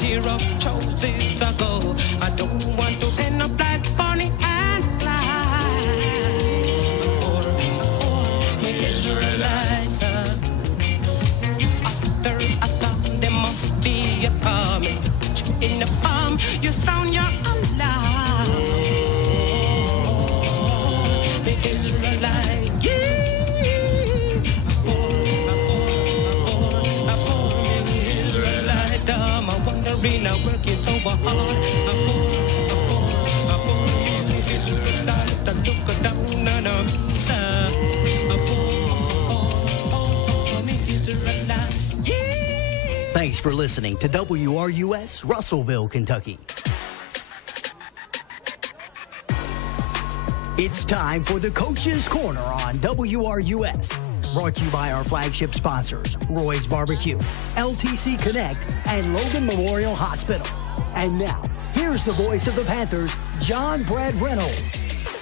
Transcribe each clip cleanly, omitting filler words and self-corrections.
tear up choices ago. I don't want to end up like Bonnie and Clyde. Israelites, after a storm, there must be a coming. In the palm, you sound your alarm. The Israelite, yeah. I'm wondering, I'm working so hard. The Israelite, I look down on them, sir. Thanks for listening to WRUS Russellville, Kentucky. It's time for the Coach's Corner on WRUS. Brought to you by our flagship sponsors, Roy's Barbecue, LTC Connect, and Logan Memorial Hospital. And now, here's the voice of the Panthers, John Brad Reynolds.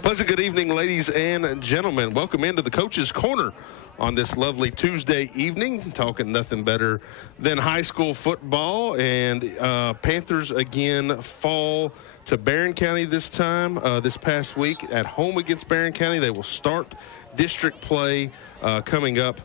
Pleasant good evening, ladies and gentlemen. Welcome into the Coach's Corner on this lovely Tuesday evening. Talking nothing better than high school football. And Panthers again fall to Barron County this time. This past week at home against Barron County. They will start district play coming up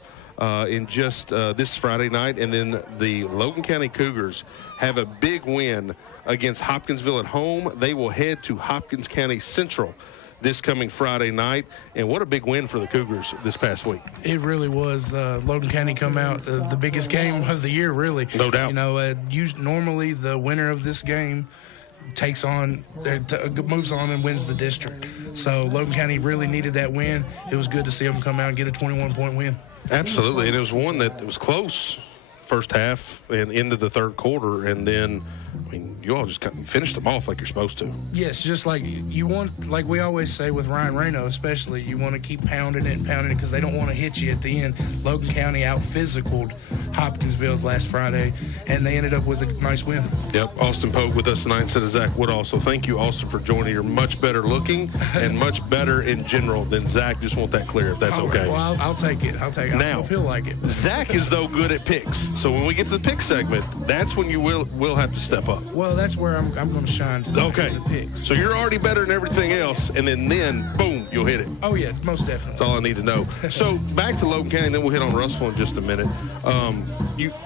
in just this Friday night. And then the Logan County Cougars have a big win against Hopkinsville at home. They will head to Hopkins County Central this coming Friday night. And what a big win for the Cougars this past week. It really was. Logan County come out the biggest game of the year, really. No doubt. You know, normally the winner of this game moves on and wins the district. So Logan County really needed that win. It was good to see them come out and get a 21-point win. Absolutely, and it was one that was close first half and into the third quarter, and then, I mean, you all just kind of finished them off like you're supposed to. Yes, just like you want, like we always say with Ryan Reno especially, you want to keep pounding it because they don't want to hit you at the end. Logan County out-physicaled Hopkinsville last Friday, and they ended up with a nice win. Yep, Austin Pogue with us tonight instead of Zach Woodall. So thank you, Austin, for joining. You're much better looking and much better in general than Zach. Just want that clear, if that's okay. Well, I'll take it. Now, I don't feel like it. Zach is, though, good at picks. So when we get to the pick segment, that's when you will have to step up. Well, that's where I'm going to shine today. Okay. The picks. So you're already better than everything else, and then boom, you'll hit it. Oh, yeah, most definitely. That's all I need to know. So back to Logan County, then we'll hit on Russellville in just a minute.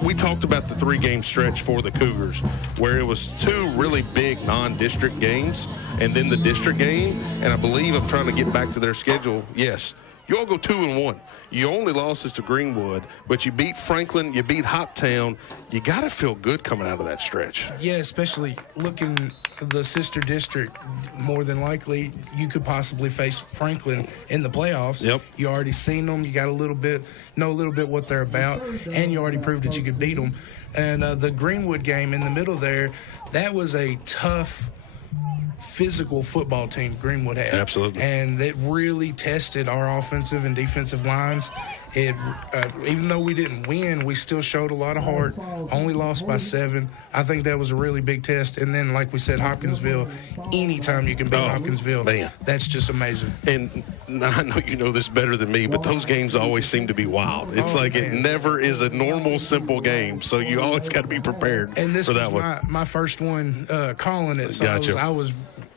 We talked about the 3-game stretch for the Cougars, where it was 2 really big non-district games and then the district game. And I believe, I'm trying to get back to their schedule. Yes, you all go 2-1. You only lost this to Greenwood, but you beat Franklin, you beat Hoptown. You got to feel good coming out of that stretch. Yeah, especially looking the sister district. More than likely, you could possibly face Franklin in the playoffs. Yep. You already seen them. You got know a little bit what they're about, and you already proved that you could beat them. And the Greenwood game in the middle there, that was a tough physical football team Greenwood had. Absolutely. And it really tested our offensive and defensive lines. Even though we didn't win, we still showed a lot of heart. Only lost by 7. I think that was a really big test. And then, like we said, Hopkinsville, anytime you can beat Hopkinsville, man, that's just amazing. And I know you know this better than me, but those games always seem to be wild. It's it never is a normal, simple game. So you always got to be prepared and this for that was one. my first one calling it. So gotcha.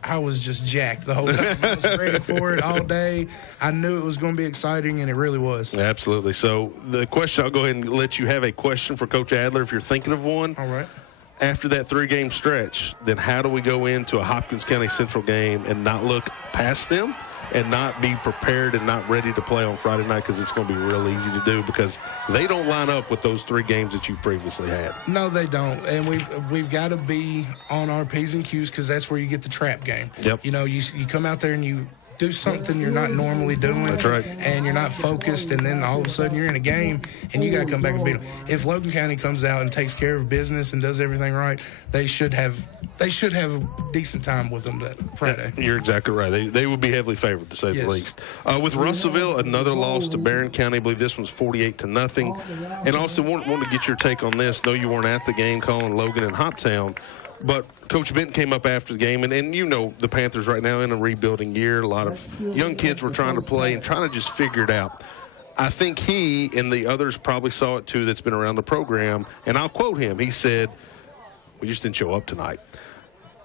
I was just jacked the whole time. I was ready for it all day. I knew it was going to be exciting, and it really was. Absolutely. So the question, I'll go ahead and let you have a question for Coach Adler if you're thinking of one. All right. After that 3-game stretch, then how do we go into a Hopkins County Central game and not look past them and not be prepared and not ready to play on Friday night, because it's going to be real easy to do because they don't line up with those 3 games that you previously had. No, they don't. And we've got to be on our P's and Q's, because that's where you get the trap game. Yep. You know, you come out there and you do something you're not normally doing. That's right. And you're not focused, and then all of a sudden you're in a game and you got to come back and beat them. If Logan County comes out and takes care of business and does everything right, they should have a decent time with them that Friday. You're exactly right. They would be heavily favored, to say the least. With Russellville, another loss to Barron County. I believe this one's 48-0. And also want to get your take on this. No, you weren't at the game calling Logan and Hoptown. But Coach Benton came up after the game, and you know the Panthers right now in a rebuilding year. A lot of young kids were trying to play and trying to just figure it out. I think he and the others probably saw it too that's been around the program, and I'll quote him. He said, "We just didn't show up tonight."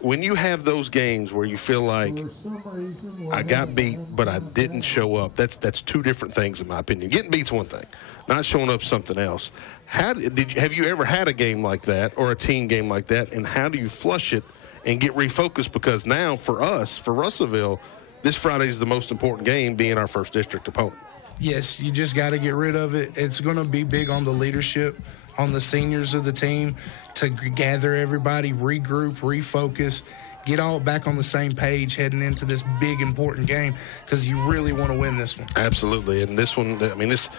When you have those games where you feel like I got beat, but I didn't show up, that's two different things in my opinion. Getting beat's one thing, not showing up something else. Have you ever had a game like that or a team game like that, and how do you flush it and get refocused? Because now for us, for Russellville, this Friday is the most important game, being our first district opponent. Yes, you just got to get rid of it. It's going to be big on the leadership, on the seniors of the team to gather everybody, regroup, refocus, get all back on the same page heading into this big, important game, because you really want to win this one. Absolutely. And this one, I mean, this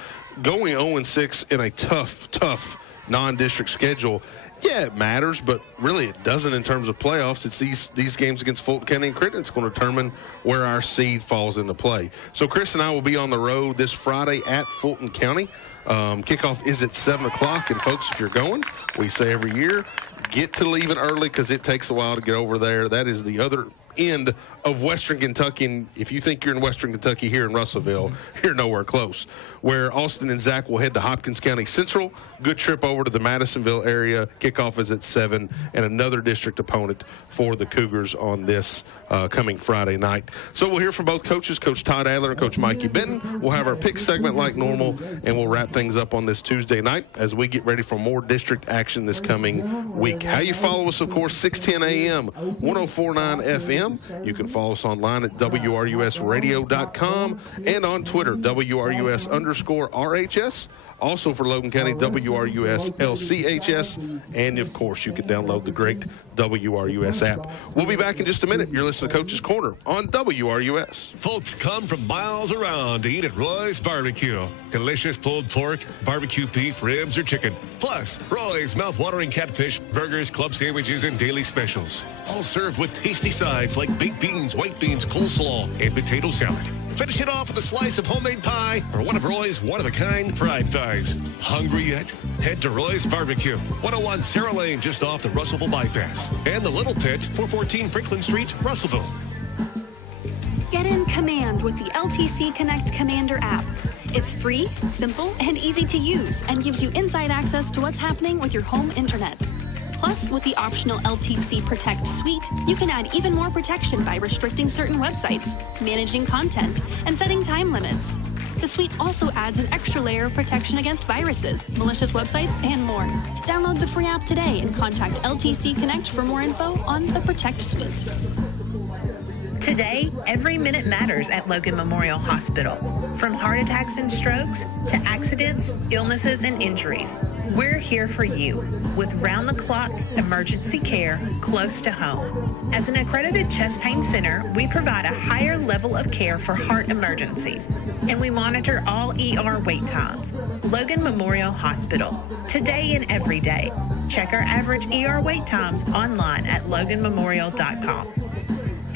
going 0-6 in a tough non-district schedule, yeah, it matters, but really it doesn't in terms of playoffs. It's these games against Fulton County and Creighton that's going to determine where our seed falls into play. So Chris and I will be on the road this Friday at Fulton County. Kickoff is at 7 o'clock, and folks, if you're going, we say every year, get to leaving early because it takes a while to get over there. That is the other end of Western Kentucky. And if you think you're in Western Kentucky here in Russellville, you're nowhere close. Where Austin and Zach will head to Hopkins County Central. Good trip over to the Madisonville area. Kickoff is at 7, and another district opponent for the Cougars on this coming Friday night. So we'll hear from both coaches, Coach Todd Adler and Coach Mikey Benton. We'll have our pick segment like normal, and we'll wrap things up on this Tuesday night as we get ready for more district action this coming week. How you follow us, of course, 610 AM, 104.9 FM. You can follow us online at WRUSradio.com and on Twitter, WRUS_RHS. Also for Logan County, WRUS LCHS. And, of course, you can download the great WRUS app. We'll be back in just a minute. You're listening to Coach's Corner on WRUS. Folks come from miles around to eat at Roy's Barbecue. Delicious pulled pork, barbecue beef, ribs, or chicken. Plus, Roy's mouth-watering catfish, burgers, club sandwiches, and daily specials. All served with tasty sides like baked beans, white beans, coleslaw, and potato salad. Finish it off with a slice of homemade pie or one of Roy's one-of-a-kind fried pies. Hungry yet? Head to Roy's Barbecue, 101 Sarah Lane, just off the Russellville Bypass. And the Little Pit, 414 Franklin Street, Russellville. Get in command with the LTC Connect Commander app. It's free, simple, and easy to use, and gives you inside access to what's happening with your home internet. Plus, with the optional LTC Protect suite, you can add even more protection by restricting certain websites, managing content, and setting time limits. The suite also adds an extra layer of protection against viruses, malicious websites, and more. Download the free app today and contact LTC Connect for more info on the Protect suite. Today, every minute matters at Logan Memorial Hospital. From heart attacks and strokes to accidents, illnesses, and injuries, we're here for you with round-the-clock emergency care close to home. As an accredited chest pain center, we provide a higher level of care for heart emergencies, and we monitor all ER wait times. Logan Memorial Hospital, today and every day. Check our average ER wait times online at loganmemorial.com.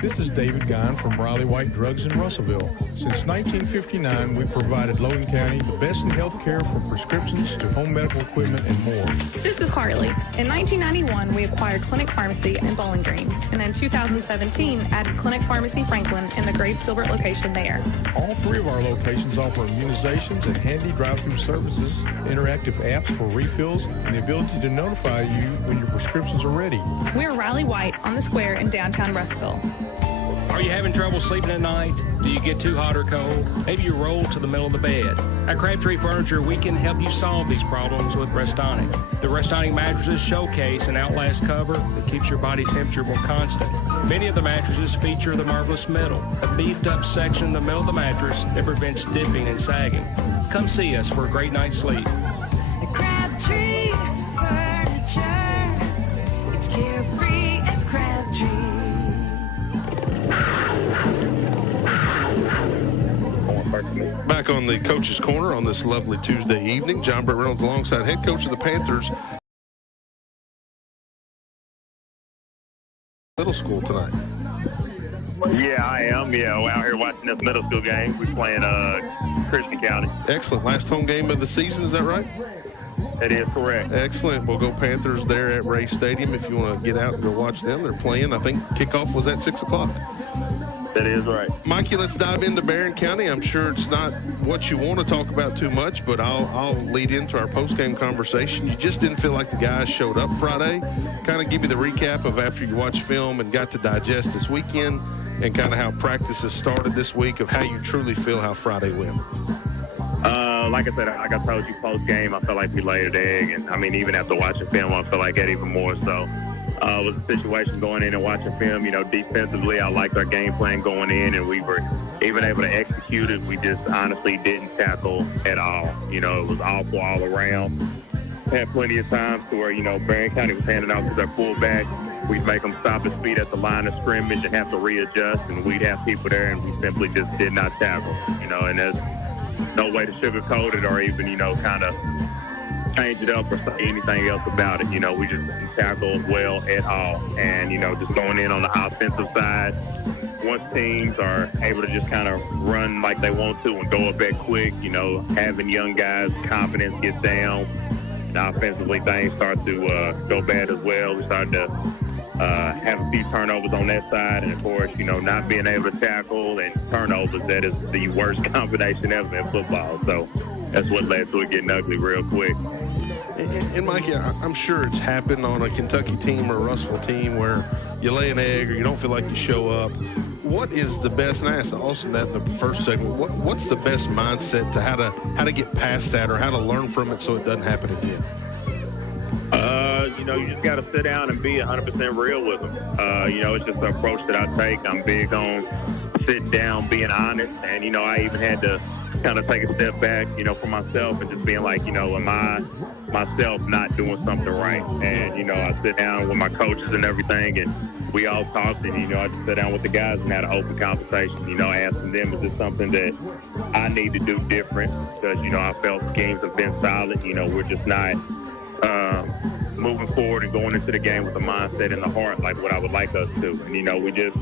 This is David Guyon from Riley White Drugs in Russellville. Since 1959, we've provided Logan County the best in health care from prescriptions to home medical equipment and more. This is Carly. In 1991, we acquired Clinic Pharmacy in Bowling Green, and in 2017 added Clinic Pharmacy Franklin in the Graves Gilbert location there. All three of our locations offer immunizations and handy drive-through services, interactive apps for refills, and the ability to notify you when your prescriptions are ready. We're Riley White on the square in downtown Russellville. Are you having trouble sleeping at night? Do you get too hot or cold? Maybe you roll to the middle of the bed. At Crabtree Furniture, we can help you solve these problems with Restonic. The Restonic mattresses showcase an Outlast cover that keeps your body temperature more constant. Many of the mattresses feature the Marvelous Middle, a beefed-up section in the middle of the mattress that prevents dipping and sagging. Come see us for a great night's sleep. Crabtree Furniture. It's carefree at Crabtree. Back on the Coach's Corner on this lovely Tuesday evening. John Brett Reynolds alongside head coach of the Panthers. Middle school tonight. Yeah, I am. Yeah, we're out here watching this middle school game. We're playing Christian County. Excellent. Last home game of the season, is that right? That is correct. Excellent. We'll go Panthers there at Ray Stadium if you want to get out and go watch them. They're playing. I think kickoff was at 6 o'clock. That is right. Mikey, let's dive into Barron County. I'm sure it's not what you want to talk about too much, but I'll lead into our post-game conversation. You just didn't feel like the guys showed up Friday. Kind of give me the recap of after you watched film and got to digest this weekend and kind of how practices started this week of how you truly feel how Friday went. Like I said, like I told you post-game, I felt like we laid an egg. And, I mean, even after watching film, I felt like that even more so. It was a situation going in and watching film. You know, defensively, I liked our game plan going in, and we were even able to execute it. We just honestly didn't tackle at all. You know, it was awful all around. Had plenty of times to where, you know, Barron County was handing off to their fullback. We'd make them stop his feet at the line of scrimmage and have to readjust, and we'd have people there, and we simply just did not tackle. You know, and there's no way to sugarcoat it or even, you know, kind of change it up or say anything else about it. You know, we just didn't tackle well at all. And, you know, just going in on the offensive side, once teams are able to just kind of run like they want to and go up that quick, you know, having young guys' confidence get down, and offensively things start to go bad as well. We started to have a few turnovers on that side, and of course, you know, not being able to tackle and turnovers, that is the worst combination ever in football. So that's what led to it getting ugly real quick. And Mikey, I'm sure it's happened on a Kentucky team or a Russellville team where you lay an egg or you don't feel like you show up. What is the best, and I asked Austin that in the first segment, what's the best mindset to how to get past that or how to learn from it so it doesn't happen again? You know, you just got to sit down and be 100% real with them. You know, it's just an approach that I take. I'm big on sitting down, being honest, and, you know, I even had to kind of take a step back, you know, for myself and just being like, you know, am I myself not doing something right? And, you know, I sit down with my coaches and everything, and we all talked, and, you know, I just sat down with the guys and had an open conversation, you know, asking them, is this something that I need to do different? Because, you know, I felt the games have been solid. You know, we're just not moving forward and going into the game with a mindset in the heart like what I would like us to. And, you know, we just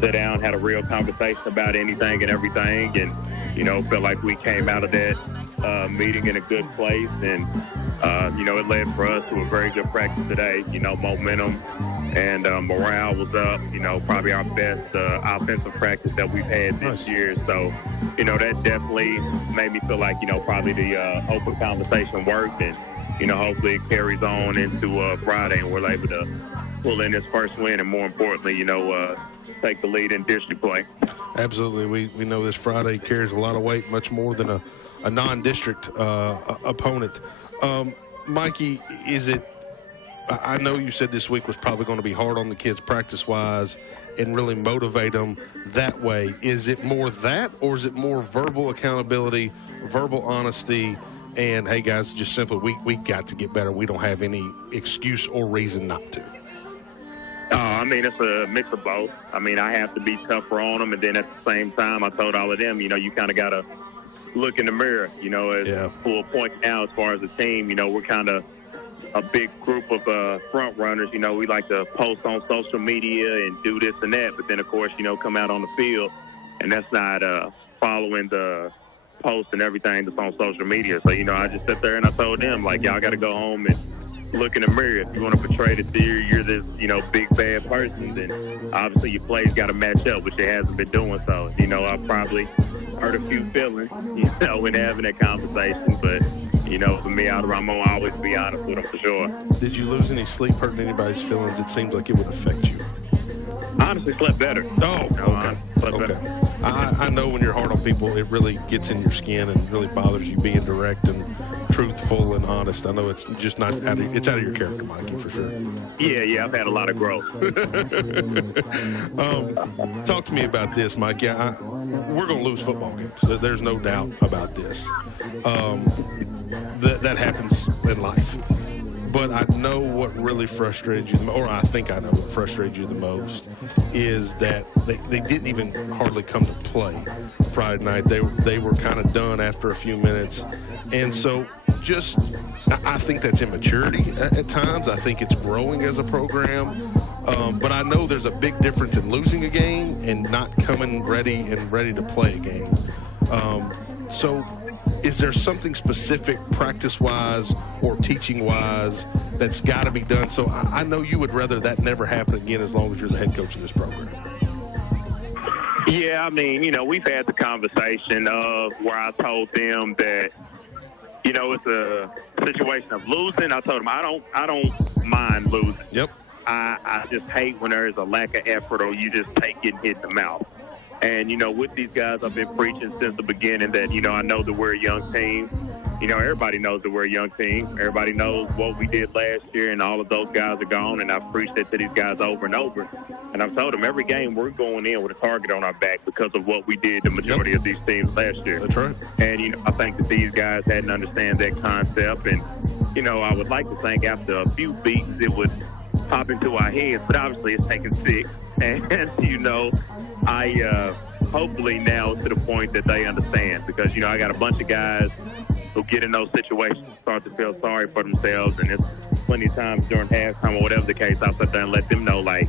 sat down, had a real conversation about anything and everything, and, you know, felt like we came out of that meeting in a good place. And, you know, it led for us to a very good practice today. You know, momentum and morale was up, you know, probably our best offensive practice that we've had this year. So, you know, that definitely made me feel like, you know, probably the open conversation worked, and, you know, hopefully it carries on into Friday and we're able to pull in this first win and, more importantly, you know, take the lead in district play. Absolutely. We know this Friday carries a lot of weight, much more than a non-district opponent. Mikey, is it – I know you said this week was probably going to be hard on the kids practice-wise and really motivate them that way. Is it more that, or is it more verbal accountability, verbal honesty, and, hey, guys, just simply we got to get better. We don't have any excuse or reason not to? I mean, it's a mix of both. I mean, I have to be tougher on them, and then at the same time, I told all of them, you know, you kind of got to look in the mirror, you know, as to a point now as far as the team. You know, we're kind of a big group of front runners. You know, we like to post on social media and do this and that, but then, of course, you know, come out on the field, and that's not following the posts and everything that's on social media. So, you know, I just sat there and I told them, like, y'all got to go home and look in the mirror. If you want to portray the theory, you're this, you know, big bad person, then obviously your plays got to match up, which it hasn't been doing so. You know, I probably hurt a few feelings, you know, when having that conversation, but, you know, for me, I'm going to always be honest with them for sure. Did you lose any sleep hurting anybody's feelings? It seems like it would affect you. I honestly slept better. Oh, okay. Better. I know when you're hard on people, it really gets in your skin and really bothers you being direct and truthful and honest. I know it's just not it's out of your character, Mikey, for sure. Yeah, I've had a lot of growth. Talk to me about this, Mikey. We're going to lose football games. There's no doubt about this. That happens in life. But I know what really frustrated you, or I think I know what frustrated you the most, is that they didn't even hardly come to play Friday night. They were kind of done after a few minutes. And so I think that's immaturity at times. I think it's growing as a program. But I know there's a big difference in losing a game and not coming ready to play a game. So is there something specific practice-wise or teaching-wise that's got to be done? So I know you would rather that never happen again as long as you're the head coach of this program. Yeah, I mean, we've had the conversation of where I told them that, it's a situation of losing. I told them I don't mind losing. Yep. I just hate when there is a lack of effort or you just take getting hit in the mouth. And, with these guys, I've been preaching since the beginning that, I know that we're a young team. Everybody knows that we're a young team. Everybody knows what we did last year, and all of those guys are gone, and I've preached it to these guys over and over. And I've told them every game we're going in with a target on our back because of what we did the majority of these teams last year. That's right. And, I think that these guys hadn't understand that concept. And, I would like to think after a few beats it would pop into our heads, but obviously it's taken 6. And, I hopefully now to the point that they understand because, I got a bunch of guys who get in those situations, start to feel sorry for themselves, and it's plenty of times during halftime or whatever the case, I'll sit there and let them know, like,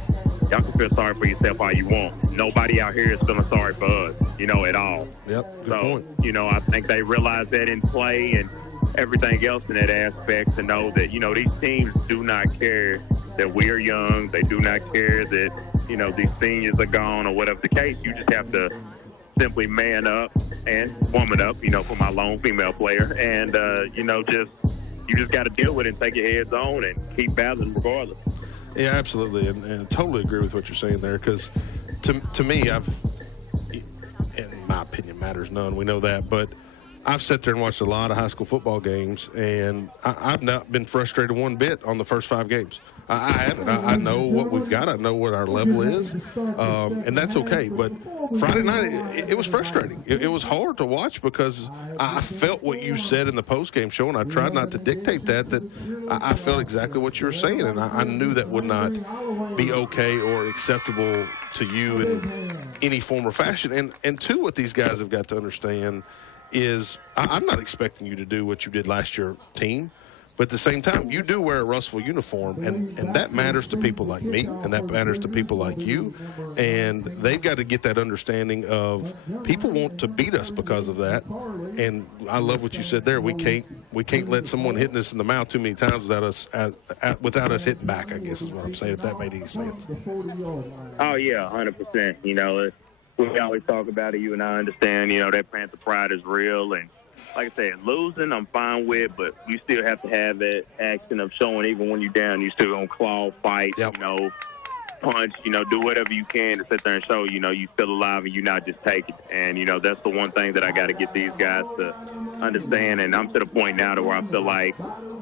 y'all can feel sorry for yourself all you want. Nobody out here is feeling sorry for us, at all. Yep, good so, point. I think they realize that in play and everything else in that aspect to know that, these teams do not care that we are young. They do not care that, these seniors are gone or whatever the case. You just have to simply man up and woman up, for my lone female player. And, you just got to deal with it and take your heads on and keep battling regardless. Yeah, absolutely. And totally agree with what you're saying there because to me, and my opinion matters none. We know that. But I've sat there and watched a lot of high school football games, and I've not been frustrated one bit on the first 5 games. I haven't. I know what we've got. I know what our level is, and that's okay. But Friday night, it was frustrating. It was hard to watch because I felt what you said in the postgame show, and I tried not to dictate that I felt exactly what you were saying, and I knew that would not be okay or acceptable to you in any form or fashion. And two, what these guys have got to understand is I'm not expecting you to do what you did last year, team. But at the same time, you do wear a Russellville uniform, and that matters to people like me, and that matters to people like you. And they've got to get that understanding of people want to beat us because of that. And I love what you said there. We can't let someone hitting us in the mouth too many times without us hitting back, I guess is what I'm saying, if that made any sense. Oh, yeah, 100%. We always talk about it. You and I understand, that Panther pride is real. And like I said, losing I'm fine with, but you still have to have that action of showing even when you're down, you still gonna claw, fight, punch, do whatever you can to sit there and show, you still alive and you're not just taking it. And, that's the one thing that I got to get these guys to understand. And I'm to the point now to where I feel like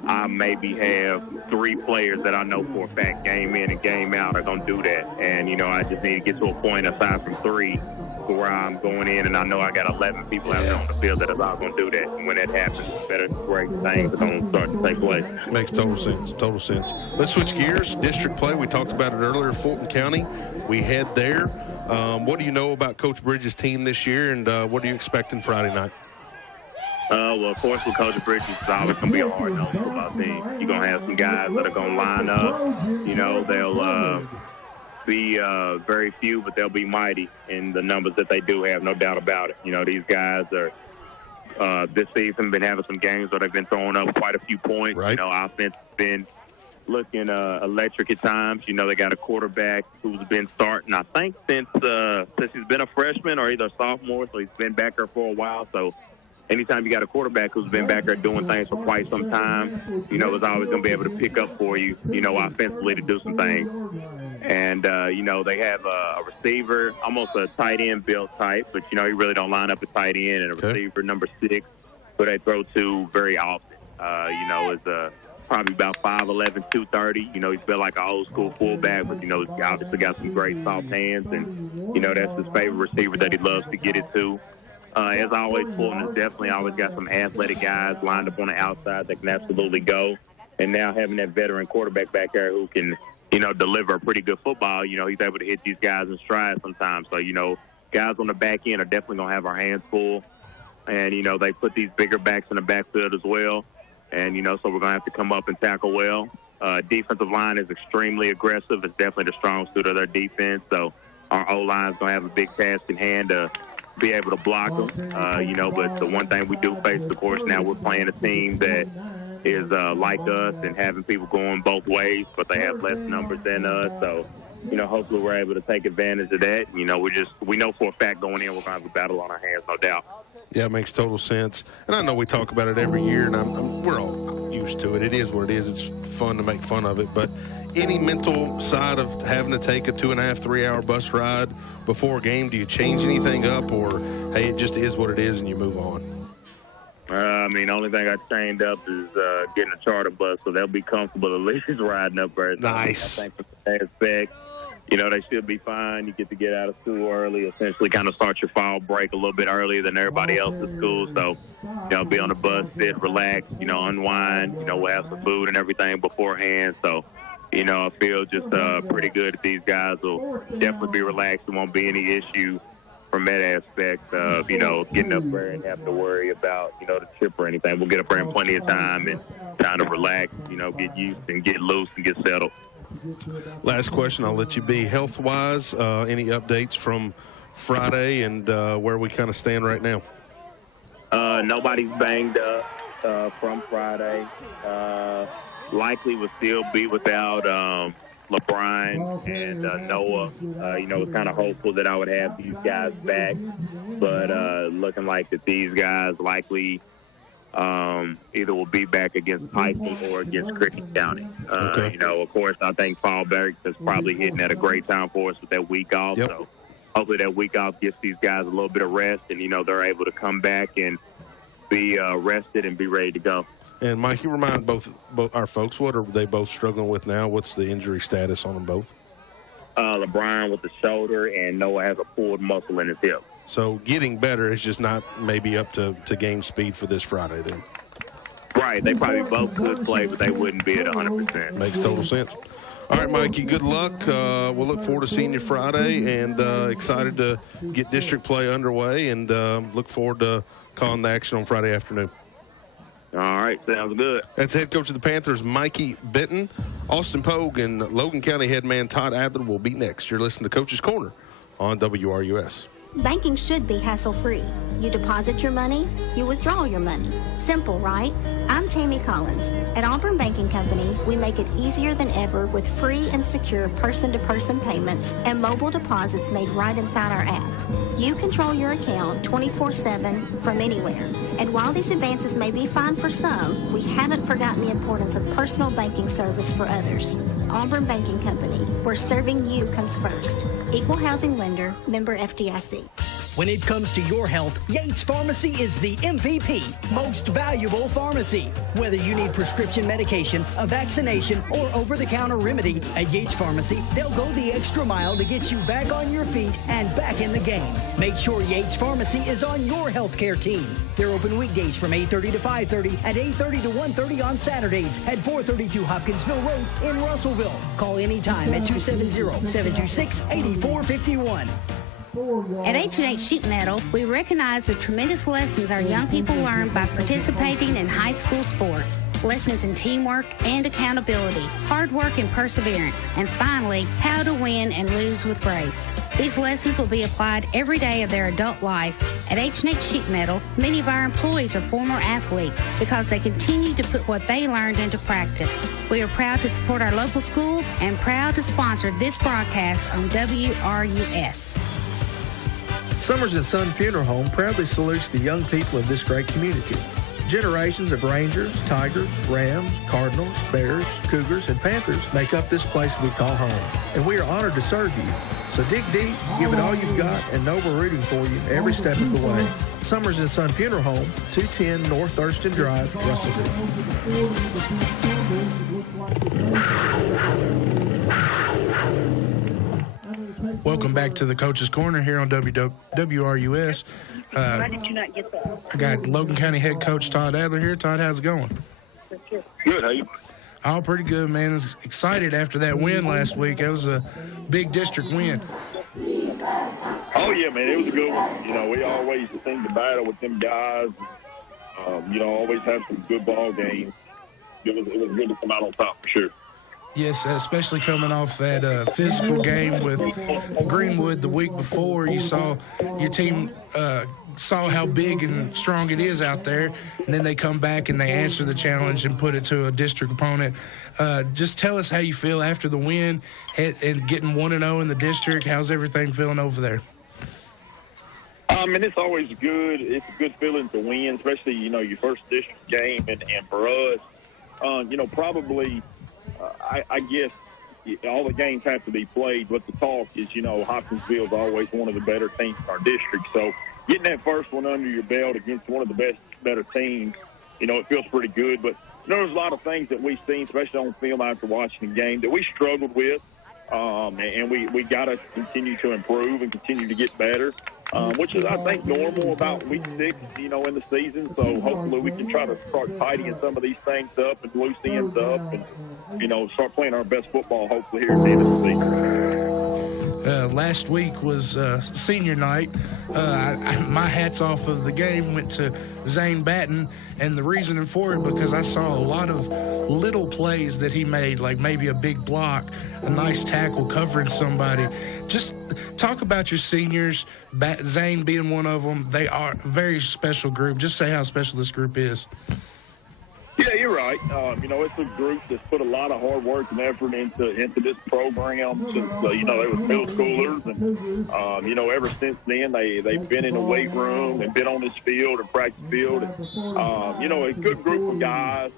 I maybe have 3 players that I know for a fact game in and game out are going to do that. And, I just need to get to a point aside from 3 to where I'm going in and I know I got 11 people out there on the field that are all going to do that. And when that happens, better great things are going to start to take place. Makes total sense. Let's switch gears. District play, we talked about it earlier, Fulton County. We head there. What do you know about Coach Bridges' team this year, and what are you expecting Friday night? Well, of course, with Coach Bridges, it's always going to be a hard-nosed football team. You're going to have some guys that are going to line up. They'll be very few, but they'll be mighty in the numbers that they do have, no doubt about it. These guys are this season been having some games where they've been throwing up quite a few points. Right. Offense has been looking electric at times. They got a quarterback who's been starting, I think, since he's been a freshman or either a sophomore, so he's been back there for a while. So anytime you got a quarterback who's been back there doing things for quite some time, is always going to be able to pick up for you, offensively to do some things. And, they have a receiver, almost a tight end built type, but, he really don't line up a tight end, and a receiver, number 6, who they throw to very often, is probably about 5'11", 230. He's built like an old school fullback, but, he's obviously got some great soft hands, and, that's his favorite receiver that he loves to get it to. As always, Fulton has definitely always got some athletic guys lined up on the outside that can absolutely go. And now having that veteran quarterback back there who can, deliver a pretty good football, he's able to hit these guys in stride sometimes. So, guys on the back end are definitely going to have our hands full. And, they put these bigger backs in the backfield as well. And, so we're going to have to come up and tackle well. Defensive line is extremely aggressive. It's definitely the strong suit of their defense. So our O-line is going to have a big task in hand to be able to block them. But the one thing we do face, of course, now we're playing a team that is like us and having people going both ways, but they have less numbers than us. So, hopefully we're able to take advantage of that. We know for a fact going in we're going to have a battle on our hands, no doubt. Yeah, it makes total sense. And I know we talk about it every year, and we're all used to it. It is what it is. It's fun to make fun of it. But any mental side of having to take a 2.5, 3 hour bus ride before a game, do you change anything up, or, hey, it just is what it is and you move on? The only thing I changed up is getting a charter bus, so they'll be comfortable at least riding up there. Nice. I think from that aspect, they should be fine. You get to get out of school early, essentially kind of start your fall break a little bit earlier than everybody else at school. So, be on the bus, sit, relax, unwind. We'll have some food and everything beforehand. So, I feel just pretty good. These guys will definitely be relaxed. There won't be any issue from that aspect of, getting up there and having to worry about, the trip or anything. We'll get up there in plenty of time and kind of relax, get used and get loose and get settled. Last question, I'll let you be. Health-wise, any updates from Friday and where we kind of stand right now? Nobody's banged up from Friday. Likely will still be without LeBron and Noah. Was kind of hopeful that I would have these guys back, but looking like that these guys likely either will be back against Tyson or against Christian County. Okay. Of course, I think Fallberg is probably hitting at a great time for us with that week off. Yep. So hopefully that week off gives these guys a little bit of rest, and, they're able to come back and be rested and be ready to go. And, Mike, you remind both our folks, what are they both struggling with now? What's the injury status on them both? LeBron with the shoulder, and Noah has a pulled muscle in his hip. So getting better is just not maybe up to game speed for this Friday then. Right. They probably both could play, but they wouldn't be at 100%. Makes total sense. All right, Mikey, good luck. We'll look forward to seeing you Friday, and excited to get district play underway, and look forward to calling the action on Friday afternoon. All right, sounds good. That's head coach of the Panthers, Mikey Benton. Austin Pogue and Logan County head man Todd Adler will be next. You're listening to Coach's Corner on WRUS. Banking should be hassle-free. You deposit your money, you withdraw your money. Simple, right? I'm Tammy Collins. At Auburn Banking Company, we make it easier than ever with free and secure person-to-person payments and mobile deposits made right inside our app. You control your account 24/7 from anywhere. And while these advances may be fine for some, we haven't forgotten the importance of personal banking service for others. Auburn Banking Company, where serving you comes first. Equal housing lender, member FDIC. When it comes to your health, Yates Pharmacy is the MVP, most valuable pharmacy. Whether you need prescription medication, a vaccination, or over-the-counter remedy, at Yates Pharmacy, they'll go the extra mile to get you back on your feet and back in the game. Make sure Yates Pharmacy is on your healthcare team. They're open weekdays from 8:30 to 5:30 and 8:30 to 1:30 on Saturdays at 432 Hopkinsville Road in Russellville. Call anytime at 270-726-8451. At H&H Sheet Metal, we recognize the tremendous lessons our young people learn by participating in high school sports. Lessons in teamwork and accountability, hard work and perseverance, and finally, how to win and lose with grace. These lessons will be applied every day of their adult life. At H&H Sheet Metal, many of our employees are former athletes because they continue to put what they learned into practice. We are proud to support our local schools and proud to sponsor this broadcast on WRUS. Summers and Son Funeral Home proudly salutes the young people of this great community. Generations of Rangers, Tigers, Rams, Cardinals, Bears, Cougars, and Panthers make up this place we call home. And we are honored to serve you. So dig deep, give it all you've got, and know we're rooting for you every step of the way. Summers and Son Funeral Home, 210 North Thurston Drive, Russellville. Welcome back to the Coach's Corner here on WRUS. Why did you not get that? I got Logan County head coach Todd Adler here. Todd, how's it going? Good. How you? Oh, pretty good, man. Excited after that win last week. That was a big district win. Oh, yeah, man. It was a good one. We always seem to battle with them guys. Always have some good ball games. It was good to come out on top for sure. Yes, especially coming off that physical game with Greenwood the week before. You saw your team saw how big and strong it is out there, and then they come back and they answer the challenge and put it to a district opponent. Just tell us how you feel after the win and getting 1-0 in the district. How's everything feeling over there? And it's always good. It's a good feeling to win, especially, your first district game. And for us, probably, I guess, all the games have to be played, but the talk is, Hopkinsville is always one of the better teams in our district. So getting that first one under your belt against one of the better teams, it feels pretty good. But there's a lot of things that we've seen, especially on film after watching the game, that we struggled with. And we got to continue to improve and continue to get better, which is, I think, normal about week 6, in the season. So hopefully we can try to start tidying some of these things up and loose ends up and, start playing our best football, hopefully, here at the end of the season. Last week was senior night. My hats off of the game went to Zane Batten, and the reasoning for it because I saw a lot of little plays that he made, like maybe a big block, a nice tackle covering somebody. Just talk about your seniors, Zane being one of them. They are a very special group. Just say how special this group is. Yeah, you're right. It's a group that's put a lot of hard work and effort into this program since, they were middle schoolers. And, ever since then, they've been in the weight room and been on this field and practice field. And, a good group of guys.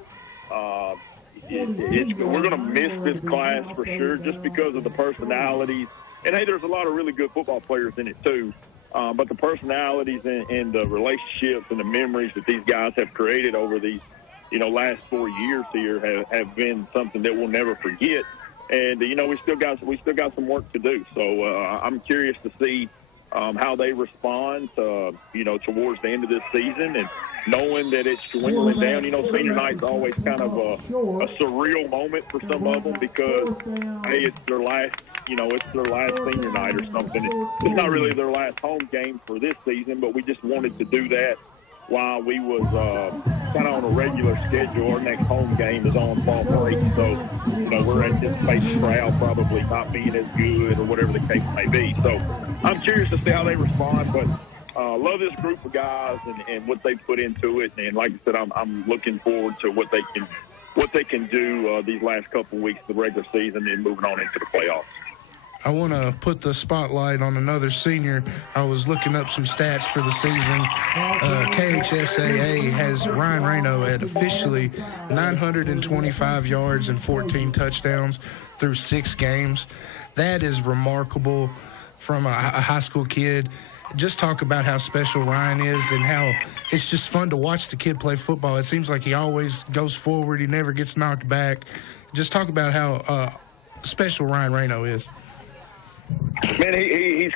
We're going to miss this class for sure just because of the personalities. And, hey, there's a lot of really good football players in it, too. But the personalities and the relationships and the memories that these guys have created over these last 4 years here have been something that we'll never forget. And, we still got some work to do. So I'm curious to see how they respond, towards the end of this season. And knowing that it's dwindling down, senior night's always kind of a surreal moment for some of them because, hey, it's their last senior night or something. It's not really their last home game for this season, but we just wanted to do that while we was kind of on a regular schedule. Our next home game is on fall break, so we're anticipating the crowd probably not being as good or whatever the case may be. So I'm curious to see how they respond, but love this group of guys and what they put into it. And like I said, I'm looking forward to what they can do these last couple of weeks of the regular season and moving on into the playoffs. I want to put the spotlight on another senior. I was looking up some stats for the season. KHSAA has Ryan Reno at officially 925 yards and 14 touchdowns through 6 games. That is remarkable from a high school kid. Just talk about how special Ryan is and how it's just fun to watch the kid play football. It seems like he always goes forward. He never gets knocked back. Just talk about how special Ryan Reno is. Man, he's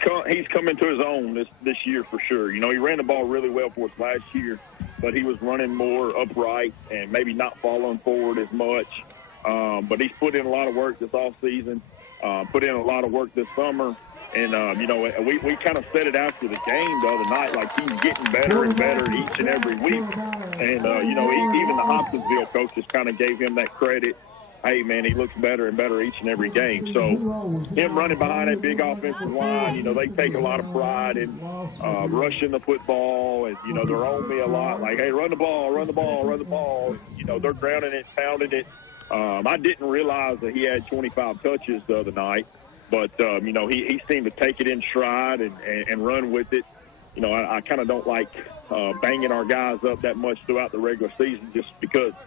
come into his own this year for sure. He ran the ball really well for us last year, but he was running more upright and maybe not following forward as much. But he's put in a lot of work this offseason, put in a lot of work this summer. And, we kind of said it after the game the other night, like he's getting better and better each and every week. And, even the Hopkinsville coaches kind of gave him that credit. Hey, man, he looks better and better each and every game. So him running behind that big offensive line, they take a lot of pride in rushing the football. And, they're on me a lot, like, hey, run the ball, run the ball, run the ball. They're grounding it, pounding it. I didn't realize that he had 25 touches the other night. But, he seemed to take it in stride and run with it. I kind of don't like banging our guys up that much throughout the regular season just because –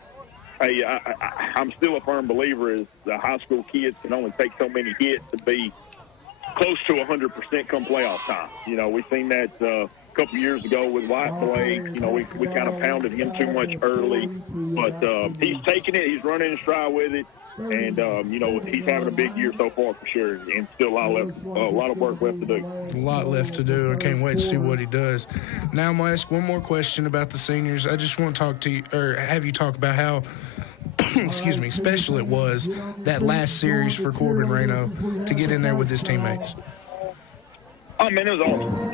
hey, I'm still a firm believer is the high school kids can only take so many hits to be close to 100% come playoff time. We've seen that a couple years ago with White Blake. We kind of pounded him too much early. But he's taking it. He's running in stride with it. And, he's having a big year so far for sure. And still a lot of work left to do. A lot left to do. I can't wait to see what he does. Now I'm going to ask one more question about the seniors. I just want to talk to you, or have you talk about how special it was that last series for Corbin Reno to get in there with his teammates. Oh, man, it was awesome.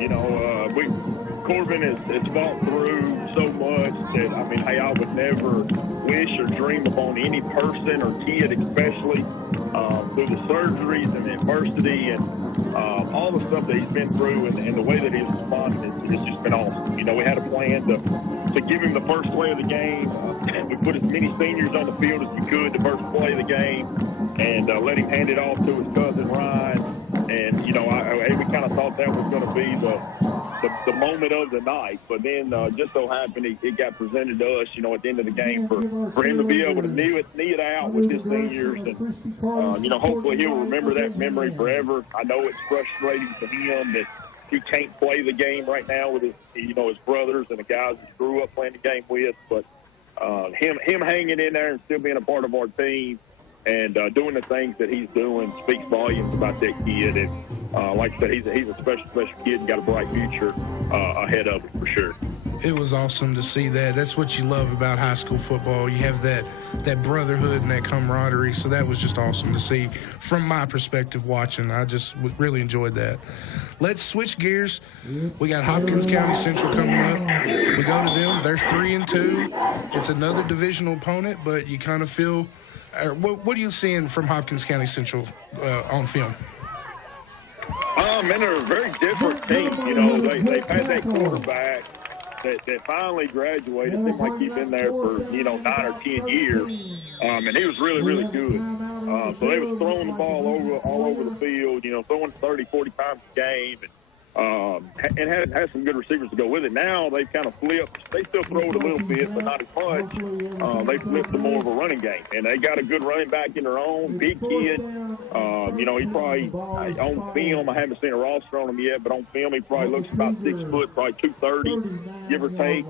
Corbin has fought through so much that, I would never wish or dream upon any person or kid especially through the surgeries and the adversity and all the stuff that he's been through and the way that he's responded, it's just been awesome. You know, we had a plan to give him the first play of the game. We put as many seniors on the field as we could the first play of the game and let him hand it off to his cousin Ryan. And, you know, we kind of thought that was going to be the moment of the night. But then just so happened it got presented to us, you know, at the end of the game for him to be able to knee it out with his seniors. And, you know, hopefully he'll remember that memory forever. I know it's frustrating to him that he can't play the game right now with his, you know, his brothers and the guys he grew up playing the game with. But him hanging in there and still being a part of our team and doing the things that he's doing speaks volumes about that kid. And like I said, he's a special kid and got a bright future ahead of him for sure. It was awesome to see that. That's what you love about high school football. You have that brotherhood and that camaraderie. So that was just awesome to see from my perspective watching. I just really enjoyed that. Let's switch gears. We got Hopkins County Central coming up. We go to them. They're 3-2. It's another divisional opponent, but you kind of feel what are you seeing from Hopkins County Central on film? Man, they're a very different team. You know, they've had that quarterback that finally graduated. It seemed like he'd been there for, you know, 9 or 10 years. And he was really, really good. So they was throwing the ball all over the field, you know, throwing 30, 40 times a game. And had some good receivers to go with it. Now they've kind of flipped. They still throw it a little bit, but not as much. They flipped to more of a running game. And they got a good running back in their own, big kid. You know, he probably, on film, I haven't seen a roster on him yet, but on film he probably looks about 6 foot, probably 230, give or take.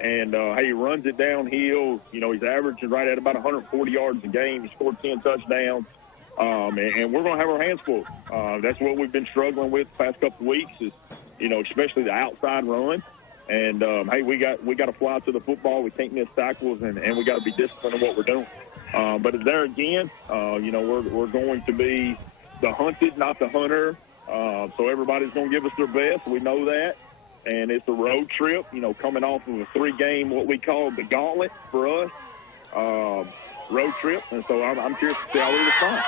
And, he runs it downhill. You know, he's averaging right at about 140 yards a game. He scored 10 touchdowns. And we're going to have our hands full. That's what we've been struggling with the past couple of weeks is, you know, especially the outside run. And, hey, we got to fly to the football. We can't miss tackles, and we got to be disciplined in what we're doing. But there again, you know, we're going to be the hunted, not the hunter. So everybody's going to give us their best. We know that. And it's a road trip, you know, coming off of a 3-game, what we call the gauntlet for us. Road trip, and so I'm curious to see how we respond.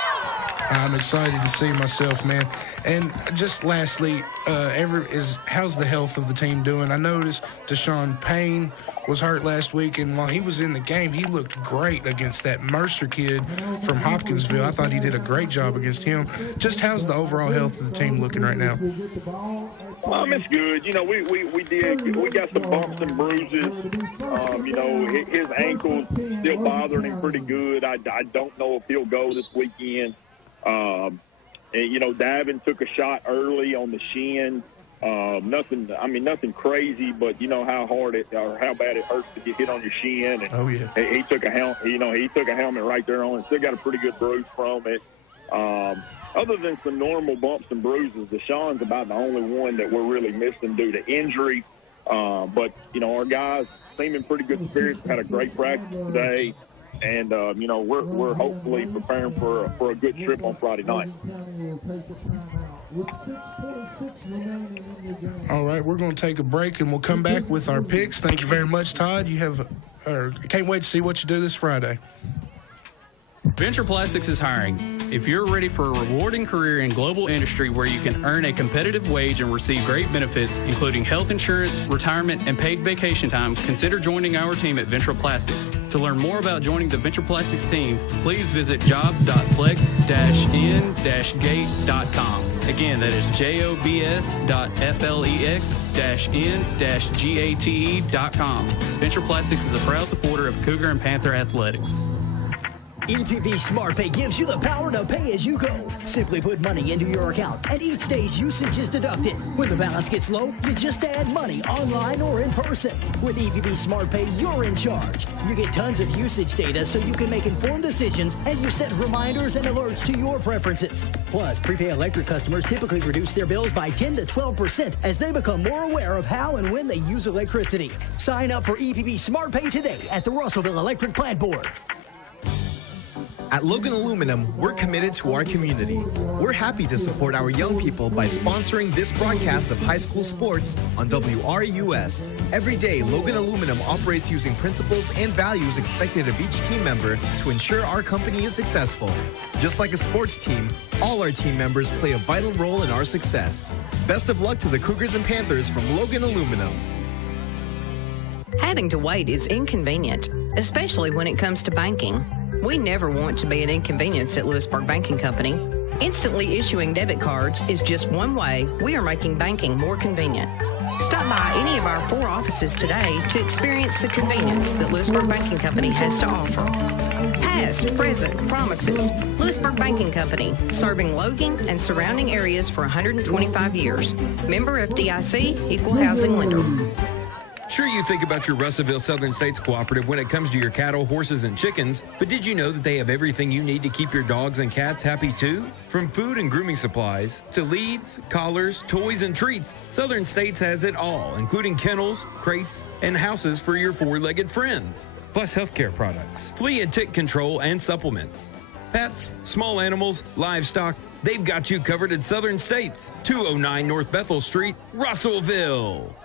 I'm excited to see myself, man. And just lastly, how's the health of the team doing? I noticed Deshaun Payne was hurt last week, and while he was in the game, he looked great against that Mercer kid from Hopkinsville. I thought he did a great job against him. Just how's the overall health of the team looking right now? It's good. You know, we got some bumps and bruises. You know, his ankle's still bothering him pretty good. I don't know if he'll go this weekend. And, you know, Davin took a shot early on the shin. Nothing crazy, but you know how hard how bad it hurts to get hit on your shin. And oh yeah. He took a helmet. You know, he took a helmet right there on it. Still got a pretty good bruise from it. Other than some normal bumps and bruises, Deshaun's about the only one that we're really missing due to injury. But you know, our guys seem in pretty good spirits. Had a great practice today. And, you know, we're hopefully preparing for a good trip on Friday night. All right, we're going to take a break, and we'll come back with our picks. Thank you very much, Todd. Can't wait to see what you do this Friday. Venture Plastics is hiring. If you're ready for a rewarding career in global industry where you can earn a competitive wage and receive great benefits, including health insurance, retirement, and paid vacation time, consider joining our team at Venture Plastics. To learn more about joining the Venture Plastics team, please visit jobs.flex-in-gate.com. Again, that is jobs.flex-in-gate.com. Venture Plastics is a proud supporter of Cougar and Panther Athletics. EPP SmartPay gives you the power to pay as you go. Simply put money into your account, and each day's usage is deducted. When the balance gets low, you just add money online or in person. With EPP SmartPay, you're in charge. You get tons of usage data so you can make informed decisions, and you set reminders and alerts to your preferences. Plus, prepaid electric customers typically reduce their bills by 10 to 12% as they become more aware of how and when they use electricity. Sign up for EPP SmartPay today at the Russellville Electric Plant Board. At Logan Aluminum, we're committed to our community. We're happy to support our young people by sponsoring this broadcast of high school sports on WRUS. Every day, Logan Aluminum operates using principles and values expected of each team member to ensure our company is successful. Just like a sports team, all our team members play a vital role in our success. Best of luck to the Cougars and Panthers from Logan Aluminum. Having to wait is inconvenient, especially when it comes to banking. We never want to be an inconvenience at Lewisburg Banking Company. Instantly issuing debit cards is just one way we are making banking more convenient. Stop by any of our 4 offices today to experience the convenience that Lewisburg Banking Company has to offer. Past, present, promises. Lewisburg Banking Company, serving Logan and surrounding areas for 125 years. Member FDIC, Equal Housing Lender. Sure, you think about your Russellville Southern States Cooperative when it comes to your cattle, horses, and chickens, but did you know that they have everything you need to keep your dogs and cats happy too? From food and grooming supplies to leads, collars, toys, and treats, Southern States has it all, including kennels, crates, and houses for your 4-legged friends, plus healthcare products, flea and tick control, and supplements. Pets, small animals, livestock, they've got you covered at Southern States, 209 North Bethel Street, Russellville.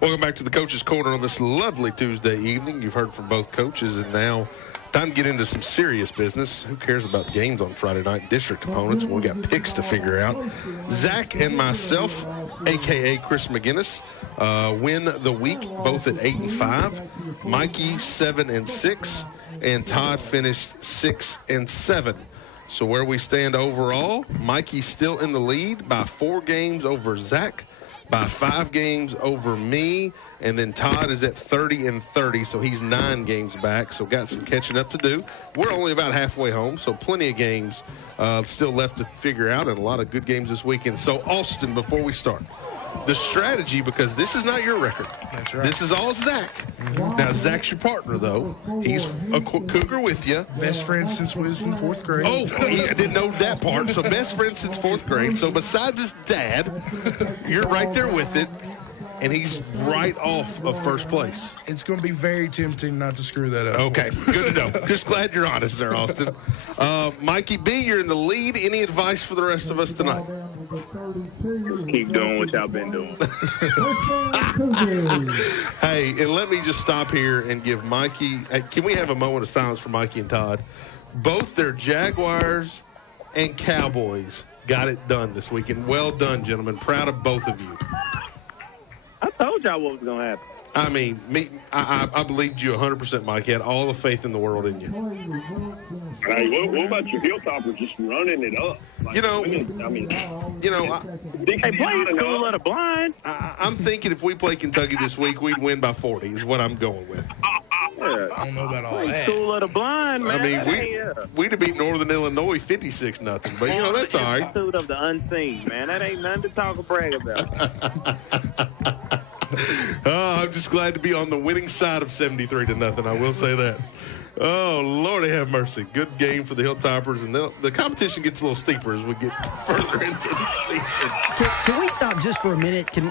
Welcome back to the Coach's Corner on this lovely Tuesday evening. You've heard from both coaches, and now time to get into some serious business. Who cares about games on Friday night? District opponents. Well, we got picks to figure out. Zach and myself, a.k.a. Chris McGinnis, win the week, both at 8-5. Mikey, 7-6. And Todd finished 6-7. So where we stand overall, Mikey's still in the lead by 4 games over Zach, by 5 games over me, and then Todd is at 30-30, so he's 9 games back, so got some catching up to do. We're only about halfway home, so plenty of games still left to figure out, and a lot of good games this weekend. So, Austin, before we start, the strategy, because this is not your record. That's right. This is all Zach. Now, Zach's your partner, though. He's a Cougar with you. Best friend since we was in 4th grade. Oh, I didn't know that part. So, best friend since 4th grade. So, besides his dad, you're right there with it. And he's right off of first place. It's going to be very tempting not to screw that up. Okay, good to know. Just glad you're honest there, Austin. Mikey B, you're in the lead. Any advice for the rest of us tonight? Keep doing what y'all been doing. Hey, and let me just stop here and give Mikey, can we have a moment of silence for Mikey and Todd? Both their Jaguars and Cowboys got it done this weekend. Well done, gentlemen. Proud of both of you. I told y'all what was going to happen. I mean, I believed you 100%, Mike. You had all the faith in the world in you. Hey, what about your Hilltoppers just running it up? Like, You know, Hey, play School of the Blind. I'm thinking if we play Kentucky this week, we'd win by 40 is what I'm going with. I don't know about all that. School of the Blind, man. I mean, we'd have beat Northern Illinois 56-0, but, you know, that's all right. Institute of the Unseen, man. That ain't nothing to talk or brag about. I'm just glad to be on the winning side of 73-0. I will say that. Oh, Lordy have mercy. Good game for the Hilltoppers, and the competition gets a little steeper as we get further into the season. Can we stop just for a minute? Can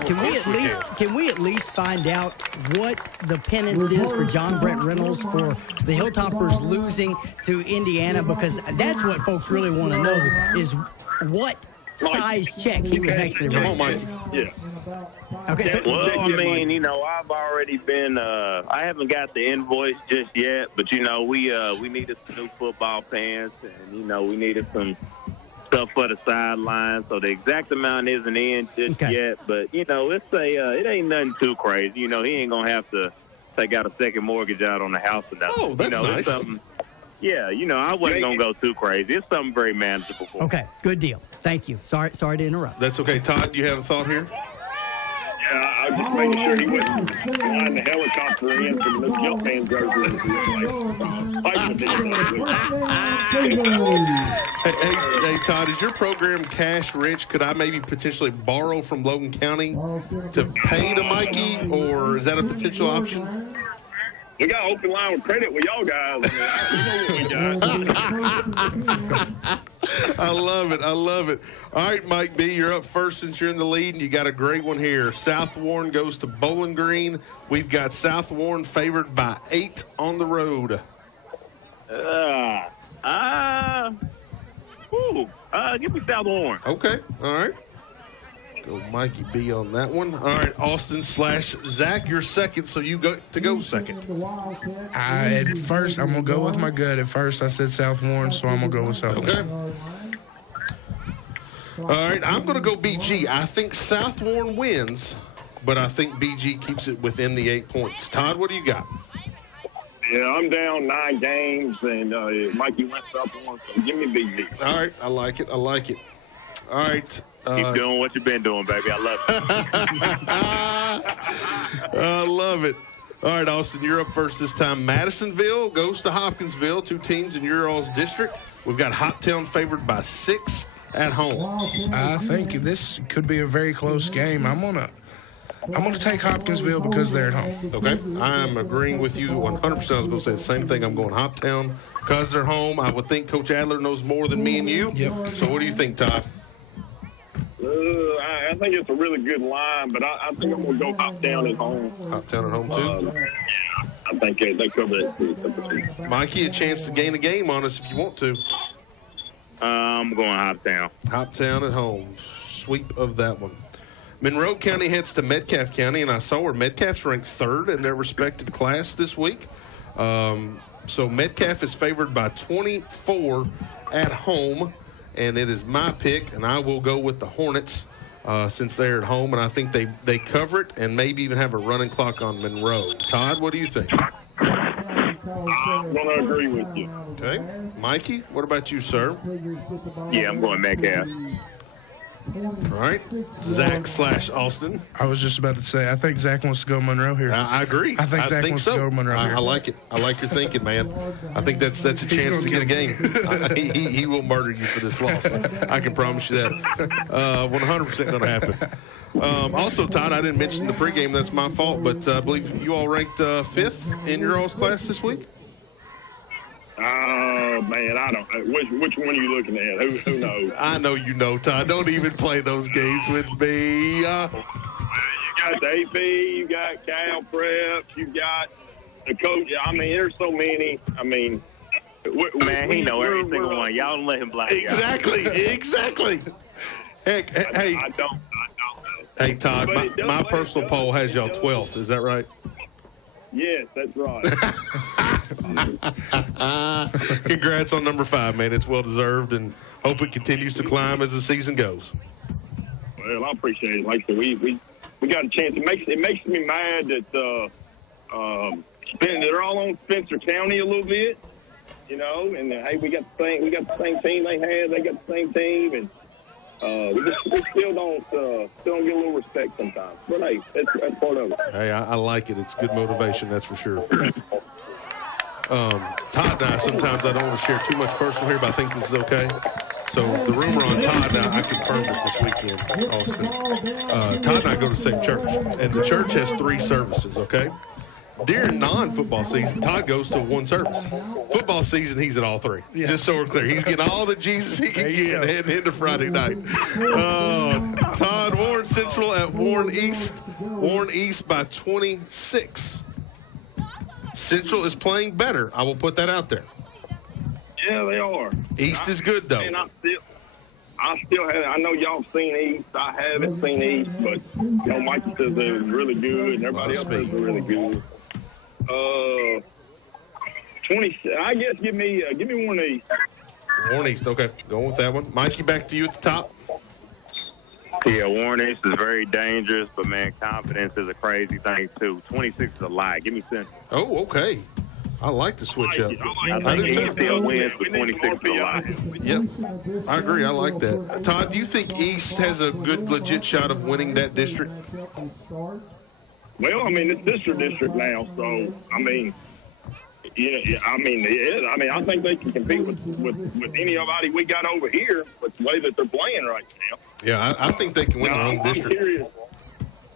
we at least find out what the penance is for John Brett Reynolds for the Hilltoppers losing to Indiana? Because that's what folks really want to know is what size check he was actually Come writing. on, Mikey. Yeah. Okay, so Well, I mean, you know, I've already been. I haven't got the invoice just yet, but you know, we needed some new football pants, and you know, we needed some stuff for the sideline. So the exact amount isn't in just yet, but you know, it ain't nothing too crazy. You know, he ain't gonna have to take out a second mortgage out on the house or nothing. Oh, that's you know, nice. It's something, yeah, you know, I wasn't gonna go too crazy. It's something very manageable for me. Okay, good deal. Thank you. Sorry to interrupt. That's okay. Todd, do you have a thought here? Yeah, I was just making sure he wasn't flying the helicopter in from the Jumpman Hey, Todd, is your program cash rich? Could I maybe potentially borrow from Logan County to pay to Mikey, or is that a potential option? We got open line of credit with y'all guys. I mean, you know what we got. I love it. I love it. All right, Mike B., you're up first since you're in the lead, and you got a great one here. South Warren goes to Bowling Green. We've got South Warren favored by 8 on the road. Give me South Warren. Okay. All right. Go Mikey B on that one. All right, Austin / Zach, you're second, so you go second. At first, I'm going to go with my gut. At first, I said South Warren, so I'm going to go with South Warren. All right, I'm going to go BG. I think South Warren wins, but I think BG keeps it within the 8 points. Todd, what do you got? Yeah, I'm down 9 games, and Mikey went South Warren, so give me BG. All right, I like it. All right. Keep doing what you've been doing, baby. I love it. I love it. All right, Austin, you're up first this time. Madisonville goes to Hopkinsville, 2 teams in your all's district. We've got Hoptown favored by 6 at home. I think this could be a very close game. I'm gonna take Hopkinsville because they're at home. Okay, I'm agreeing with you 100%. I was going to say the same thing. I'm going Hoptown because they're home. I would think Coach Adler knows more than me and you. Yep. So what do you think, Todd? I think it's a really good line, but I think I'm going to go Hoptown at home. Hoptown at home, too? Yeah, I think they cover that too. Mikey, a chance to gain a game on us if you want to. I'm going Hoptown. Hoptown at home. Sweep of that one. Monroe County heads to Metcalfe County, and I saw where Metcalfe's ranked 3rd in their respected class this week. So Metcalfe is favored by 24 at home, and it is my pick, and I will go with the Hornets since they're at home, and I think they cover it and maybe even have a running clock on Monroe. Todd, what do you think? I'm going to agree with you. Okay. Mikey, what about you, sir? Yeah, I'm going Metcalfe. All right. Zach / Austin. I was just about to say, I think Zach wants to go Monroe here. I agree. I think Zach wants to go Monroe here. I like it. I like your thinking, man. I think that's a chance to get a game. He will murder you for this loss. I can promise you that. 100% going to happen. Also, Todd, I didn't mention the pregame. That's my fault, but I believe you all ranked 5th in your all's class this week. Man, I don't. Which one are you looking at? Who knows? I know you know, Todd. Don't even play those games with me. You got the AP, you got Cal Prep, you got the coach. I mean, there's so many. I mean, man, he know every single one. Y'all don't let him blind Exactly. Heck, hey. I don't know. Hey, Todd, my personal poll has y'all 12th. Is that right? Yes, that's right. Congrats on number 5, man. It's well-deserved, and hope it continues to climb as the season goes. Well, I appreciate it. Like I said, we got a chance. It makes me mad that they're all on Spencer County a little bit, you know. And hey, we got the same team they had. They got the same team, and we still don't get a little respect sometimes. But hey, that's part of it. Hey, I like it. It's good motivation, that's for sure. Todd and I, sometimes I don't want to share too much personal here, but I think this is okay. So the rumor on Todd and I confirmed it this weekend, Austin. Todd and I go to the same church, and the church has 3 services, okay? During non-football season, Todd goes to 1 service. Football season, he's at all 3. Yeah. Just so we're clear. He's getting all the Jesus he can get heading into Friday night. Todd, Warren Central at Warren East. Warren East by 26. Central is playing better. I will put that out there. Yeah, they are. East is good, though. And I still have. I know y'all seen East. I haven't seen East, but you know, Mikey says it was really good, and everybody else says it was really good. 20. I guess give me Warren East. Warren East. Okay, going with that one. Mikey, back to you at the top. Yeah, Warren East is very dangerous, but man, confidence is a crazy thing too. 26 is a lie. Give me Central. Oh, okay. I like the switch up. I think East still wins, but 26 is a lie. Yep, I agree. I like that. Todd, do you think East has a good, legit shot of winning that district? Well, I mean, it's your district now, so I mean, I think they can compete with anybody we got over here with the way that they're playing right now. Yeah, I think they can win their own district.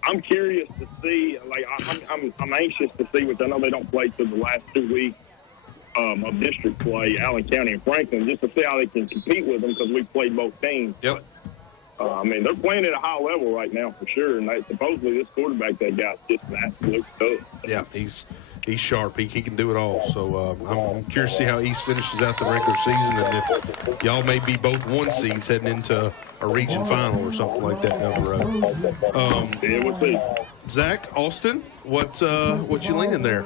I'm curious to see. Like, I'm anxious to see, which I know they don't play till the last 2 weeks. of district play, Allen County and Franklin, just to see how they can compete with them because we played both teams. Yep. I mean, they're playing at a high level right now for sure, and supposedly this quarterback they got just an absolute stud. Yeah, he's sharp. He can do it all. So I'm curious to see how East finishes out the regular season, and if y'all may be both 1 seeds heading into a region final or something like that down the road. Yeah, we'll see. Zach, Austin, what you leaning there?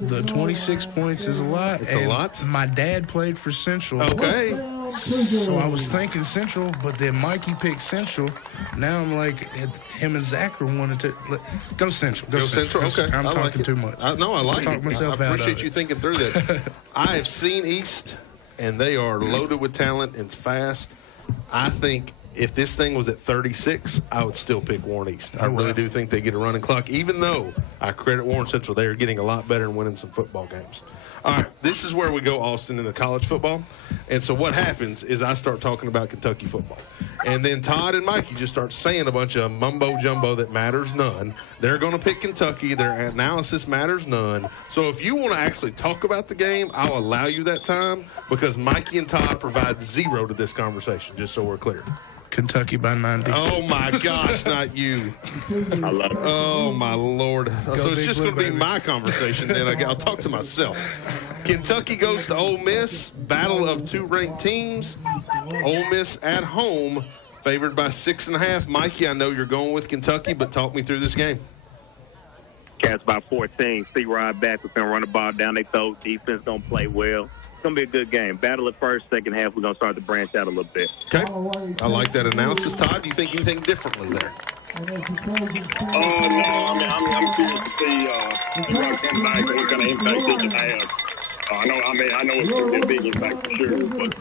The 26 points is a lot. It's a lot? My dad played for Central. Okay. So I was thinking Central, but then Mikey picked Central. Now I'm like, him and Zach are wanting to go Central. Go Central. Okay. I'm I talking like too much. No, I like it. Myself I out appreciate of you it. thinking through that. I have seen East, and they are loaded with talent and fast. I think if this thing was at 36, I would still pick Warren East. I really do think they get a running clock, even though I credit Warren Central. They are getting a lot better and winning some football games. All right, this is where we go, Austin, in the college football. And so what happens is I start talking about Kentucky football. And then Todd and Mikey just start saying a bunch of mumbo-jumbo that matters none. They're going to pick Kentucky. Their analysis matters none. So if you want to actually talk about the game, I'll allow you that time because Mikey and Todd provide zero to this conversation, just so we're clear. Kentucky by 90. Oh, my gosh, not you. I love it. Oh, my Lord. So it's just going to be my conversation, then I'll talk to myself. Kentucky goes to Ole Miss, battle of 2 ranked teams. Ole Miss at home, favored by 6.5. Mikey, I know you're going with Kentucky, but talk me through this game. Cats by 14. C-Rod back. We're going to run the ball down their throat. Defense going to play well. It's going to be a good game. Battle at first, second half, we're going to start to branch out a little bit. Okay. I like that analysis. Todd, do you think anything differently there? No, I'm curious to see C-Rod come back and what kind of impact he can have. I know it's going to be a big impact for sure, but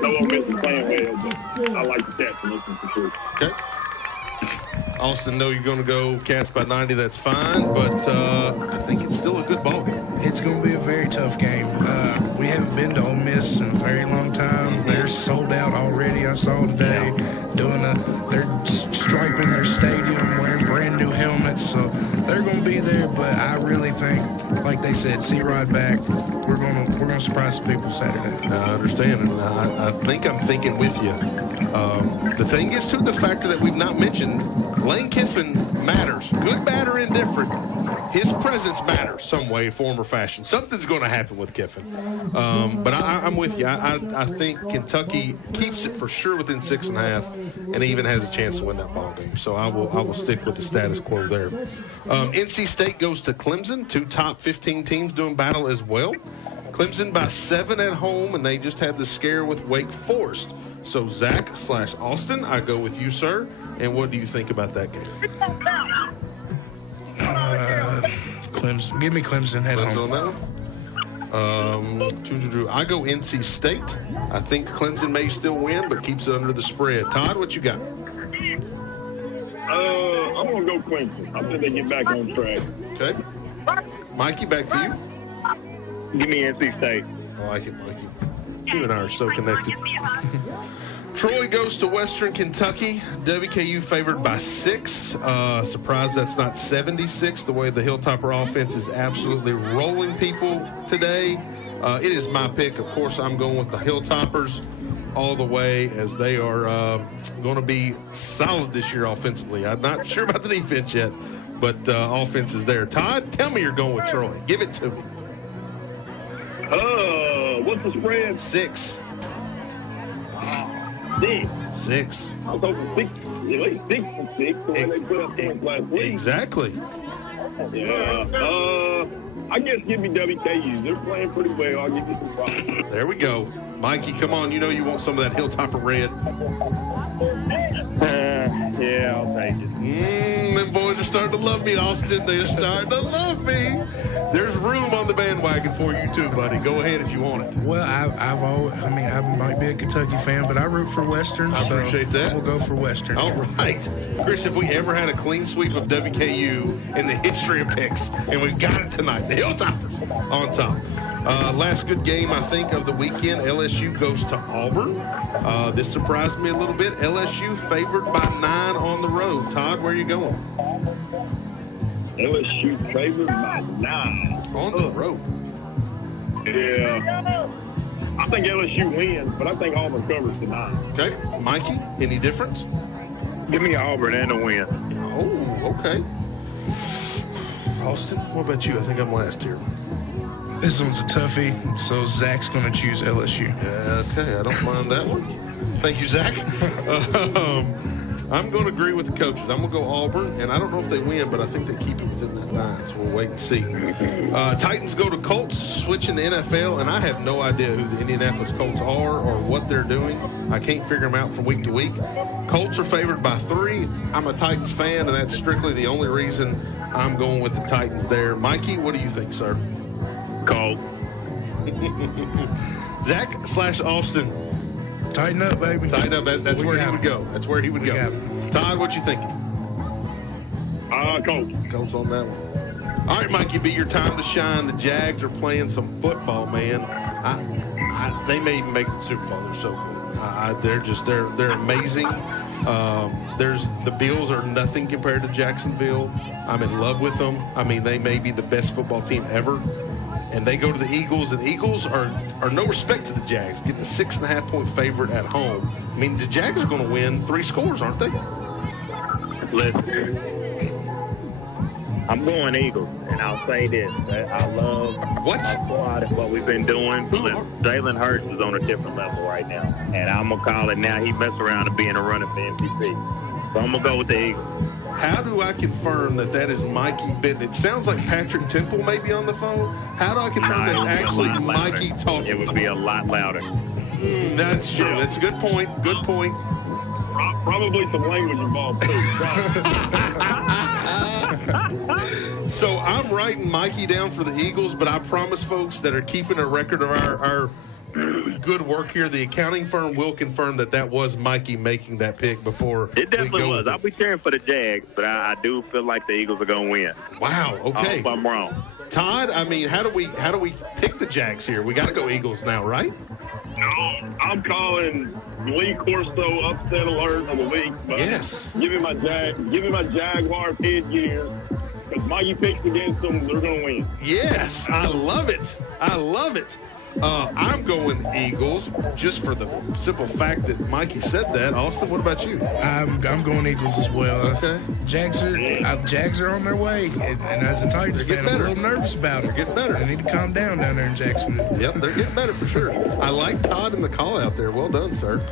no Ole Miss is playing well, but I like the Cats in this one for sure. Okay. Austin, know you're going to go Cats by 90. That's fine, but I think it's still a good ball game. It's going to be a very tough game. We haven't been to Ole Miss in a very long time. They're sold out already. I saw today they're striping their stadium, wearing brand new helmets. So they're going to be there. But I really think, like they said, C-Rod back. We're gonna surprise some people Saturday. I understand, and I think I'm thinking with you. The thing is, too, the factor that we've not mentioned, Lane Kiffin matters. Good, bad, or indifferent. His presence matters some way, form, or fashion. Something's going to happen with Kiffin. But I'm with you. I think Kentucky keeps it for sure within 6.5 and even has a chance to win that ball game. So I will stick with the status quo there. NC State goes to Clemson. 2 top 15 teams doing battle as well. Clemson by 7 at home, and they just had the scare with Wake Forest. So Zach/Austin, I go with you, sir. And what do you think about that game? Clemson. Give me Clemson at home. On that one? I go NC State. I think Clemson may still win, but keeps it under the spread. Todd, what you got? I'm going to go Clemson. I think they get back on track. Okay. Mikey, back to you. Give me NC State. I like it, Mikey. You and I are so connected. Troy goes to Western Kentucky. WKU favored by 6. Surprised that's not 76, the way the Hilltopper offense is absolutely rolling people today. It is my pick. Of course, I'm going with the Hilltoppers all the way, as they are going to be solid this year offensively. I'm not sure about the defense yet, but offense is there. Todd, tell me you're going with Troy. Give it to me. What's the spread? 6. 6. I was hoping 6, at least 6 and 6, the way they put up points last week. Exactly. Yeah. I guess give me WKU. They're playing pretty well. I'll give you some props. There we go. Mikey, come on. You know you want some of that Hilltopper red. Yeah, I'll take it. Them boys are starting to love me, Austin. They're starting to love me. There's room on the bandwagon for you too, buddy. Go ahead if you want it. Well, I might be a Kentucky fan, but I root for Western. I appreciate that. We'll go for Western. All right. Chris, if we ever had a clean sweep of WKU in the history of picks, and we've got it tonight, the Hilltoppers on top. Last good game, I think, of the weekend, LSU goes to Auburn. This surprised me a little bit. LSU favored by 9 on the road. Todd, where are you going? LSU favored by 9. On the road. Yeah. I think LSU wins, but I think Auburn covers tonight. Okay. Mikey, any difference? Give me Auburn and a win. Oh, okay. Austin, what about you? I think I'm last here. This one's a toughie, so Zach's going to choose LSU. Okay, I don't mind that one. Thank you, Zach. I'm going to agree with the coaches. I'm going to go Auburn, and I don't know if they win, but I think they keep it within that 9, so we'll wait and see. Titans go to Colts, switching to NFL, and I have no idea who the Indianapolis Colts are or what they're doing. I can't figure them out from week to week. Colts are favored by 3. I'm a Titans fan, and that's strictly the only reason I'm going with the Titans there. Mikey, what do you think, sir? Colts. Zach/Austin. Tighten up, baby. Tighten up. That's where he would go. That's where he would go. Todd, what you thinking? Colts. Colts on that one. All right, Mikey, be your time to shine. The Jags are playing some football, man. They may even make the Super Bowl. They're so good. They're amazing. The Bills are nothing compared to Jacksonville. I'm in love with them. I mean, they may be the best football team ever. And they go to the Eagles, and Eagles are no respect to the Jags, getting a 6.5-point favorite at home. I mean, the Jags are going to win 3 scores, aren't they? Listen, I'm going Eagles, and I'll say this. I love what we've been doing. Jalen Hurts is on a different level right now, and I'm going to call it now. He messed around and being a runner for MVP. So I'm going to go with the Eagles. How do I confirm that is Mikey Benton? It sounds like Patrick Temple may be on the phone. How do I confirm that's actually Mikey talking? It would be a lot louder. That's true. That's a good point. Good point. Probably some language involved, too. So I'm writing Mikey down for the Eagles, but I promise folks that are keeping a record of our good work here, the accounting firm will confirm that was Mikey making that pick before. It definitely was. I'll be cheering for the Jags, but I do feel like the Eagles are going to win. Wow. Okay. I hope I'm wrong. Todd, I mean, how do we pick the Jags here? We got to go Eagles now, right? No, I'm calling Lee Corso upset alert of the week. But yes. Give me my Jaguar headgear. Because Mikey picks against them, they're going to win. Yes, I love it. I love it. I'm going Eagles just for the simple fact that Mikey said that. Austin, what about you? I'm going Eagles as well. Okay. Jags are on their way, and as a Titans fan, I'm a little nervous about them. They're getting better. They need to calm down there in Jacksonville. Yep, they're getting better for sure. I like Todd in the call out there. Well done, sir.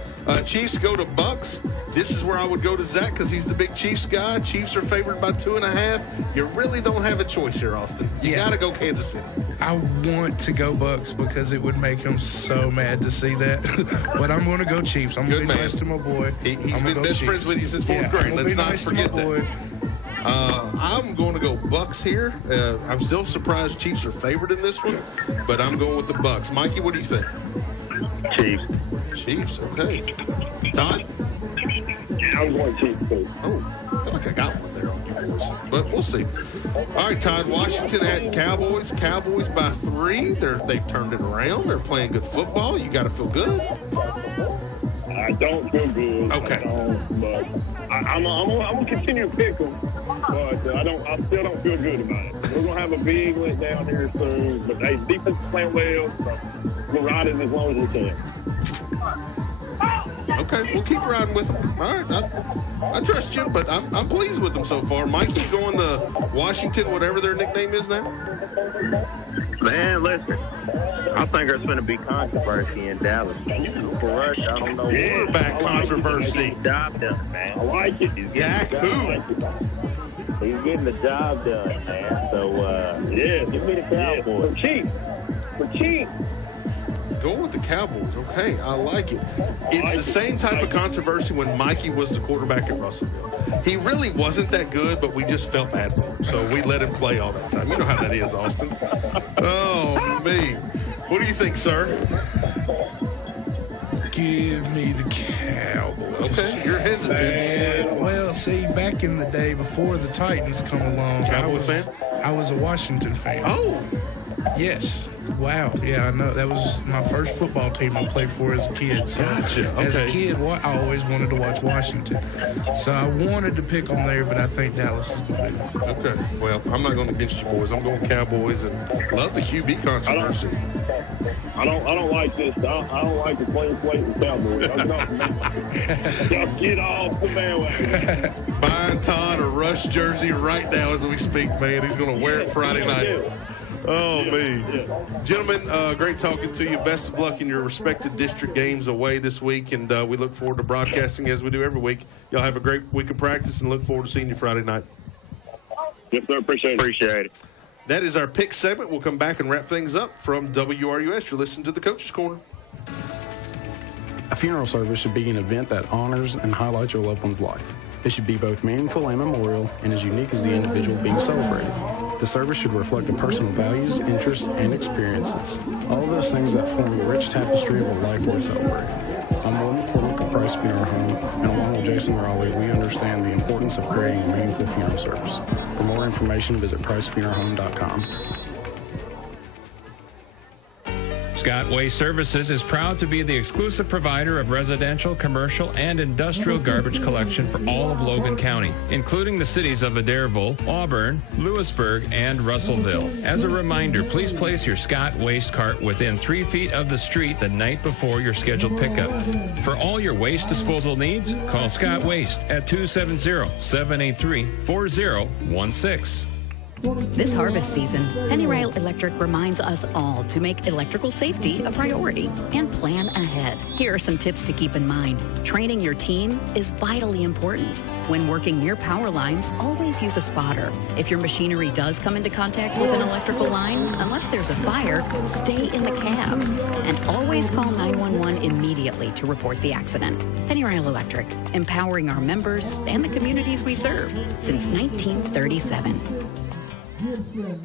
Chiefs go to Bucks. This is where I would go to Zach because he's the big Chiefs guy. Chiefs are favored by 2.5. You really don't have a choice here, Austin. You got to go Kansas City. I want to go Bucks because it would make him so mad to see that. But I'm going to go Chiefs. I'm going to be nice to my boy. He's been best friends with you since 4th grade. Let's not forget that. I'm going to go Bucks here. I'm still surprised Chiefs are favored in this one, but I'm going with the Bucks. Mikey, what do you think? Chiefs. Chiefs, okay. Todd? Yeah, I'm going Chiefs, too. Oh, I feel like I got one there on yours, but we'll see. All right, Todd, Washington at Cowboys. Cowboys by 3. They've turned it around. They're playing good football. You got to feel good. I don't feel good. Okay. But I'm gonna continue to pick them, but I still don't feel good about it. We're gonna have a big letdown here soon. But hey, defense is playing well. So we'll ride it as long as we can. Okay, we'll keep riding with them. All right, I trust you, but I'm pleased with them so far. Mikey going to Washington, whatever their nickname is now. Man, listen, I think there's going to be controversy in Dallas. For us, I don't know. Quarterback controversy. Job done, man. I like it. Dak who? He's getting the job done, man. So, give me the Cowboys. For Chiefs. Going with the Cowboys. Okay, I like it. It's the same type of controversy when Mikey was the quarterback at Russellville. He really wasn't that good, but we just felt bad for him. So we let him play all that time. You know how that is, Austin. Oh, me. What do you think, sir? Give me the Cowboys. Okay, you're hesitant. Well, see, back in the day before the Titans come along, I was a Washington fan. Oh. Yes. Wow. Yeah, I know. That was my first football team I played for as a kid. So gotcha. Okay. As a kid, I always wanted to watch Washington. So I wanted to pick them there, but I think Dallas is going to do it. Okay. Well, I'm not going against you boys. I'm going Cowboys and love the QB controversy. I don't like this. I don't like the clean slate and Cowboys. Y'all get off the bandwagon. Buying Todd a Rush jersey right now as we speak, man. He's going to wear it Friday night. Oh, me. Gentlemen, great talking to you. Best of luck in your respective district games away this week, and we look forward to broadcasting as we do every week. Y'all have a great week of practice, and look forward to seeing you Friday night. Yes, sir. Appreciate it. That is our pick segment. We'll come back and wrap things up from WRUS. You're listening to the Coach's Corner. A funeral service should be an event that honors and highlights your loved one's life. It should be both meaningful and memorial, and as unique as the individual being celebrated. The service should reflect the personal values, interests, and experiences. All of those things that form the rich tapestry of a life worth celebrating. I'm Will McCormick of Price Funeral Home, and along with Jason Raleigh, we understand the importance of creating a meaningful funeral service. For more information, visit pricefuneralhome.com. Scott Waste Services is proud to be the exclusive provider of residential, commercial, and industrial garbage collection for all of Logan County, including the cities of Adairville, Auburn, Lewisburg, and Russellville. As a reminder, please place your Scott Waste cart within 3 feet of the street the night before your scheduled pickup. For all your waste disposal needs, call Scott Waste at 270-783-4016. This harvest season, Pennyrail Electric reminds us all to make electrical safety a priority and plan ahead. Here are some tips to keep in mind. Training your team is vitally important. When working near power lines, always use a spotter. If your machinery does come into contact with an electrical line, unless there's a fire, stay in the cab. And always call 911 immediately to report the accident. Pennyrail Electric, empowering our members and the communities we serve since 1937.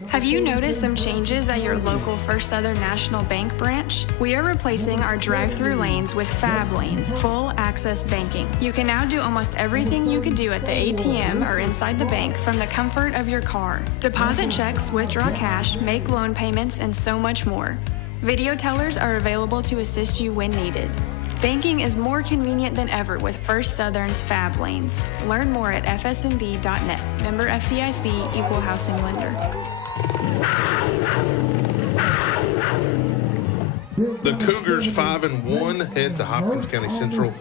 Have you noticed some changes at your local First Southern National Bank branch? We are replacing our drive-through lanes with Fab lanes, full access banking. You can now do almost everything you could do at the ATM or inside the bank from the comfort of your car. Deposit checks, withdraw cash, make loan payments, and so much more. Video tellers are available to assist you when needed. Banking is more convenient than ever with First Southern's Fab lanes. Learn more at fsnb.net. Member FDIC, Equal Housing Lender. The Cougars 5-1 head to Hopkins County Central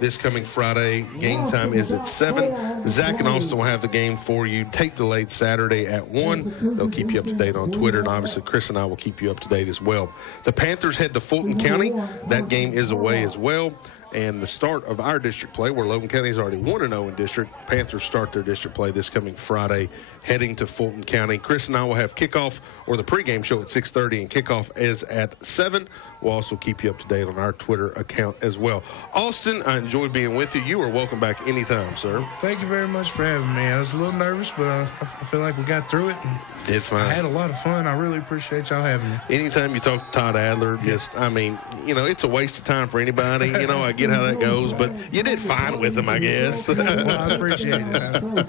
this coming Friday. Game time is at 7. Zach and Austin will have the game for you. Tape delayed Saturday at 1. They'll keep you up to date on Twitter, and obviously Chris and I will keep you up to date as well. The Panthers head to Fulton County. That game is away as well. And the start of our district play, where Logan County is already 1-0 in district, Panthers start their district play this coming Friday, heading to Fulton County. Chris and I will have kickoff, or the pregame show, at 6:30, and kickoff is at 7. We'll also keep you up to date on our Twitter account as well. Austin, I enjoyed being with you. You are welcome back anytime, sir. Thank you very much for having me. I was a little nervous, but I feel like we got through it. And did fine. I had a lot of fun. I really appreciate y'all having me. Anytime you talk to Todd Adler, it's a waste of time for anybody. I get how that goes, but you did fine with him, I guess. Well, I appreciate it.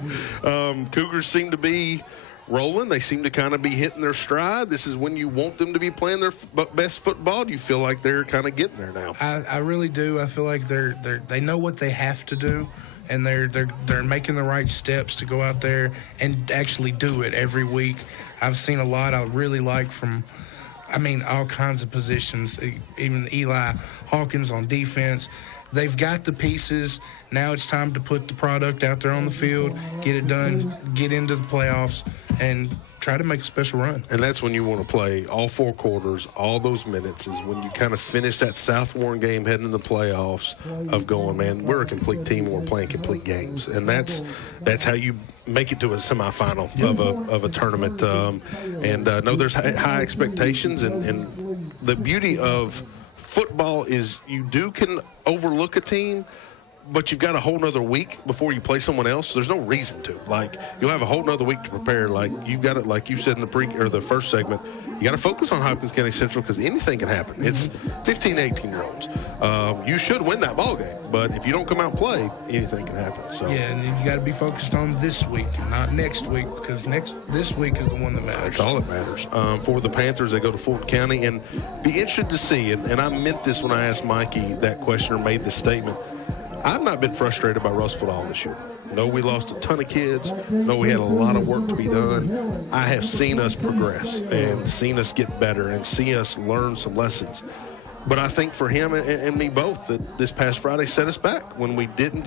Cougars seem to be rolling. They seem to kind of be hitting their stride. This is when you want them to be playing their best football. Do you feel like they're kind of getting there now? I really do. I feel like they know what they have to do, and they're making the right steps to go out there and actually do it every week. I've seen a lot I really like from all kinds of positions, even Eli Hawkins on defense. They've got the pieces. Now it's time to put the product out there on the field, get it done, get into the playoffs, and try to make a special run. And that's when you want to play all 4 quarters, all those minutes, is when you kind of finish that South Warren game heading into the playoffs of going, man, we're a complete team and we're playing complete games. And that's how you make it to a semifinal of a tournament. No, there's high expectations, and the beauty of football is you can overlook a team, but you've got a whole nother week before you play someone else. So there's no reason to. Like, you'll have a whole nother week to prepare. Like, you've got it, like you said in the first segment, you got to focus on Hopkins County Central because anything can happen. It's 15, 18-year-olds. You should win that ball game, but if you don't come out and play, anything can happen. So yeah, and you got to be focused on this week, not next week, because this week is the one that matters. That's all that matters. For the Panthers, they go to Fulton County, and be interested to see, and I meant this when I asked Mikey that question or made the statement, I've not been frustrated by Russellville all this year. No, we lost a ton of kids. No, we had a lot of work to be done. I have seen us progress and seen us get better and see us learn some lessons. But I think for him and me both that this past Friday set us back when we didn't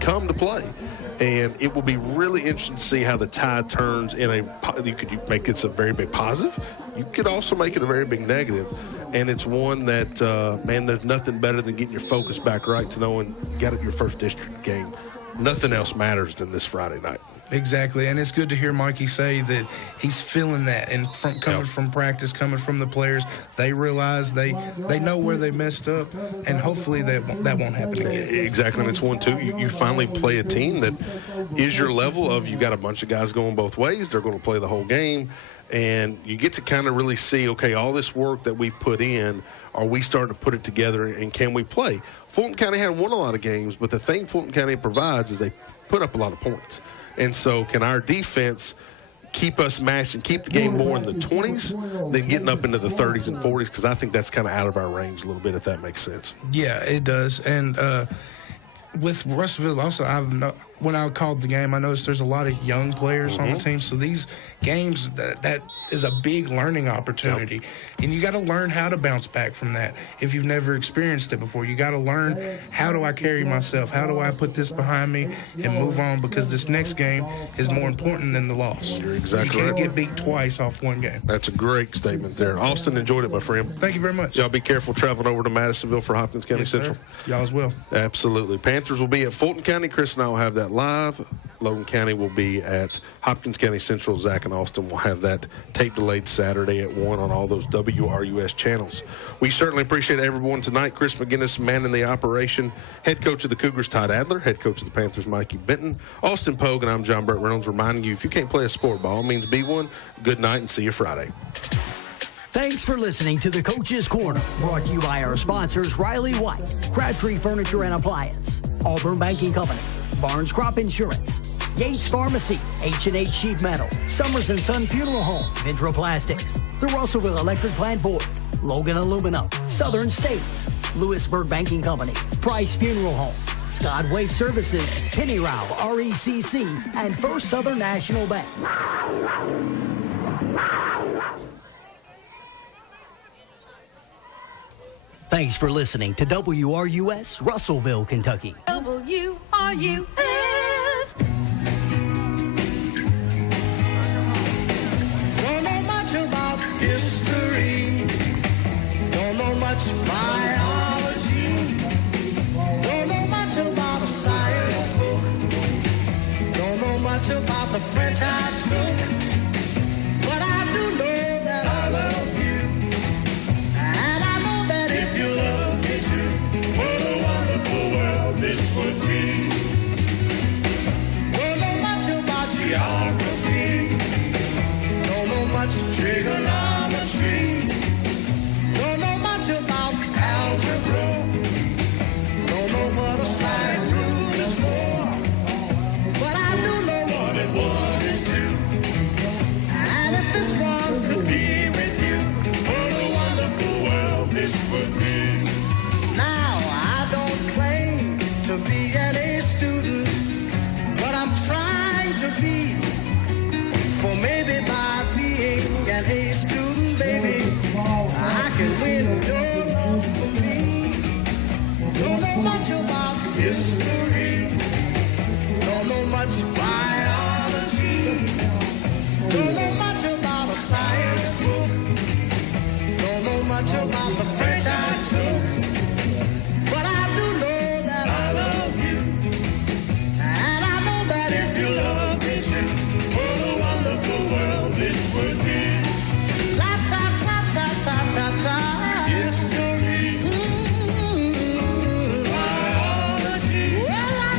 come to play. And it will be really interesting to see how the tide turns you could make it a very big positive. You could also make it a very big negative. And it's one that, there's nothing better than getting your focus back right to knowing you got your first district game. Nothing else matters than this Friday night. Exactly, and it's good to hear Mikey say that he's feeling that, and coming from practice, coming from the players, they realize they know where they messed up, and hopefully that won't happen again. Exactly, and it's one too. You finally play a team that is your level of. You got a bunch of guys going both ways. They're going to play the whole game, and you get to kind of really see, okay, all this work that we've put in. Are we starting to put it together, and can we play? Fulton County hadn't won a lot of games, but the thing Fulton County provides is they put up a lot of points. And so can our defense keep us matched and keep the game more in the 20s than getting up into the 30s and 40s? Because I think that's kind of out of our range a little bit, if that makes sense. Yeah, it does. And with Russellville also, when I called the game, I noticed there's a lot of young players on the team. So these games, that is a big learning opportunity. And you got to learn how to bounce back from that. If you've never experienced it before, you got to learn, how do I carry myself? How do I put this behind me and move on? Because this next game is more important than the loss. You're exactly right. You can't get beat twice off one game. That's a great statement there. Austin, enjoyed it, my friend. Thank you very much. Y'all be careful traveling over to Madisonville for Hopkins County Central. Y'all as well. Absolutely. Panthers will be at Fulton County. Chris and I will have that live. Logan County will be at Hopkins County Central. Zach and Austin will have that tape delayed Saturday at 1 on all those WRUS channels. We certainly appreciate everyone tonight. Chris McGinnis manning the operation. Head coach of the Cougars, Todd Adler. Head coach of the Panthers, Mikey Benton. Austin Pogue, and I'm John Burt Reynolds, reminding you, if you can't play a sport, by all means be one. Good night and see you Friday. Thanks for listening to the Coach's Corner, brought to you by our sponsors Riley White, Crabtree Furniture and Appliance, Auburn Banking Company, Barnes Crop Insurance, Yates Pharmacy, H&H Sheet Metal, Summers & Son Funeral Home, Ventra Plastics, the Russellville Electric Plant Board, Logan Aluminum, Southern States, Lewisburg Banking Company, Price Funeral Home, Scott Waste Services, Penny Rao, RECC, and First Southern National Bank. Thanks for listening to WRUS, Russellville, Kentucky. WRUS. Don't know much about history. Don't know much biology. Don't know much about a science book. Don't know much about the French I took. But I do know that I love you. And I know that if you love me too, what a wonderful world this would be. Don't know much about geography. Don't know much trigonometry. Don't know much about algebra. Don't know what a sliding rule is for. But I do know one and one is two. And if this one could be with you, what a wonderful world this would be. Now, I don't claim to be an A student, but I'm trying to be. For maybe by being an A student, baby, I can win your love for me. Don't know much about history. Don't know much biology. Don't know much about a science book. Don't know much about the French I took. But I do know that I love you. And I know that if you love me too, what a wonderful world this would be. La ta ta ta ta ta ta. History. Biology. Well, la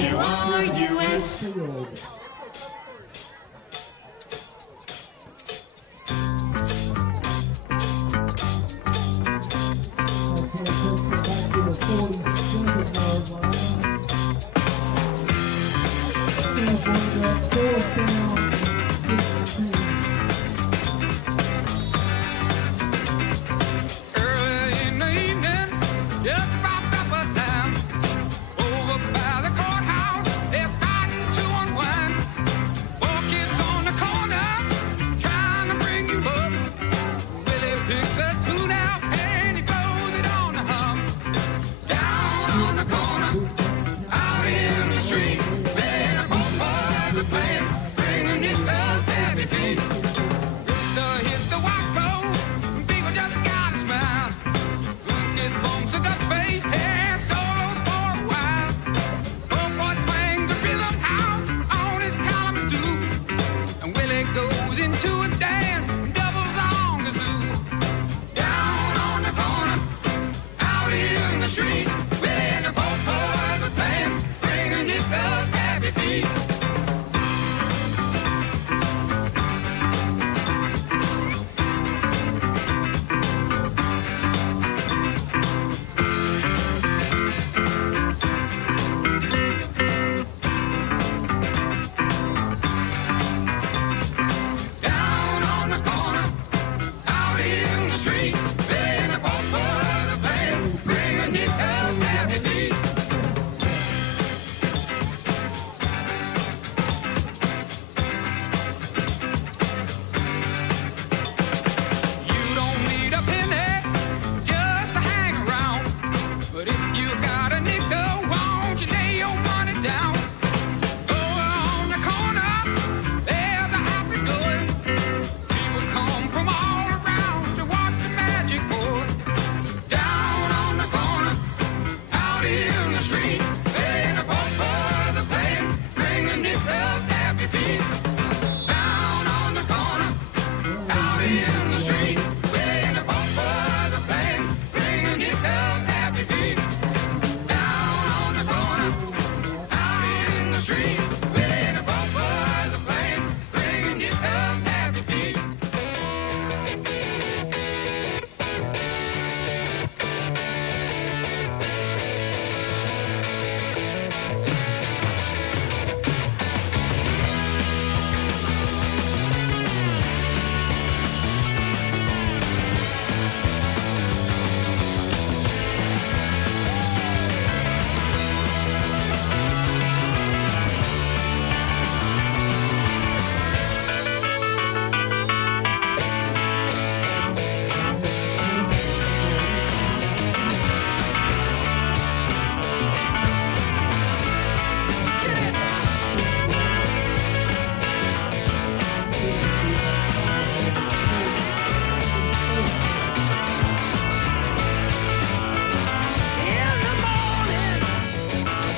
WRUS. Early in the evening, just about supper time, over by the courthouse, they're starting to unwind. 4 kids on the corner, trying to bring you up. Willie picks a tune out and he blows it on the hum. Down on the corner, out in the street, playing a four boys are playing, bringing it up happy feet. Rooster hits the white bow, people just gotta smile. Lucas bumps a gut face and solos for a while. Old boy twangs the rhythm out on his kalamazoo, and Willie goes into a dance, doubles on the zoo. Down on the corner, out in the street, Willie and the four boys are playing, bringing it up happy feet. Down on the corner, out in the street, playing a four boys are playing, bringing it up happy feet. You don't need a penny just to hang around, but if you got a nickel, won't you lay your money down? Over on the corner, there's a happy door. People come from all around to watch the magic board. Down on the corner, out in the street, playing the four boys are playing, bringing it up happy feet. Down on the corner, out in the street, playing the four boys are playing, bringing it up happy feet. Down on the corner, out in the street, playing the four boys are playing, bringing it up happy feet.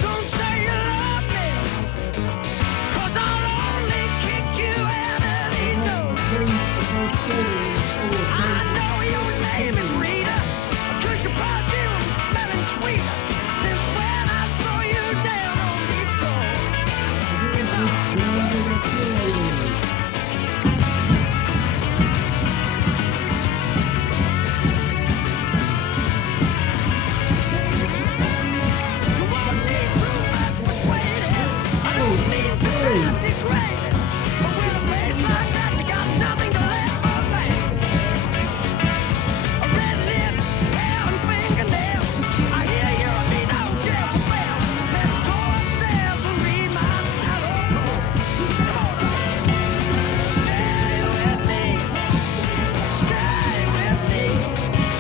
Don't say you love me, 'cause I'll only kick you out of the door. I know your name is Rita, 'cause your perfume is smelling sweeter since when I saw you down on the floor. You won't need too much persuading. I don't mean to sound degrading, but with a face like that, you got nothing to live for, man. Red lips, hair and fingernails. I hear you'll be no Jezebel. Let's go upstairs and read my tarot cards. Come on up. Stay with me. Stay with me.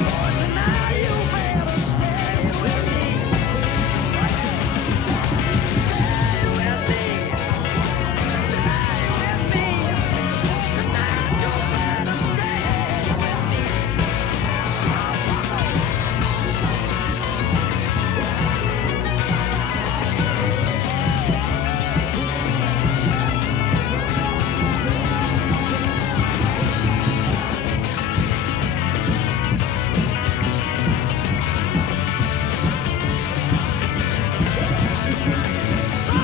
For tonight you better stay with me. Stay with me. Stay with me. For tonight you better stay with me. So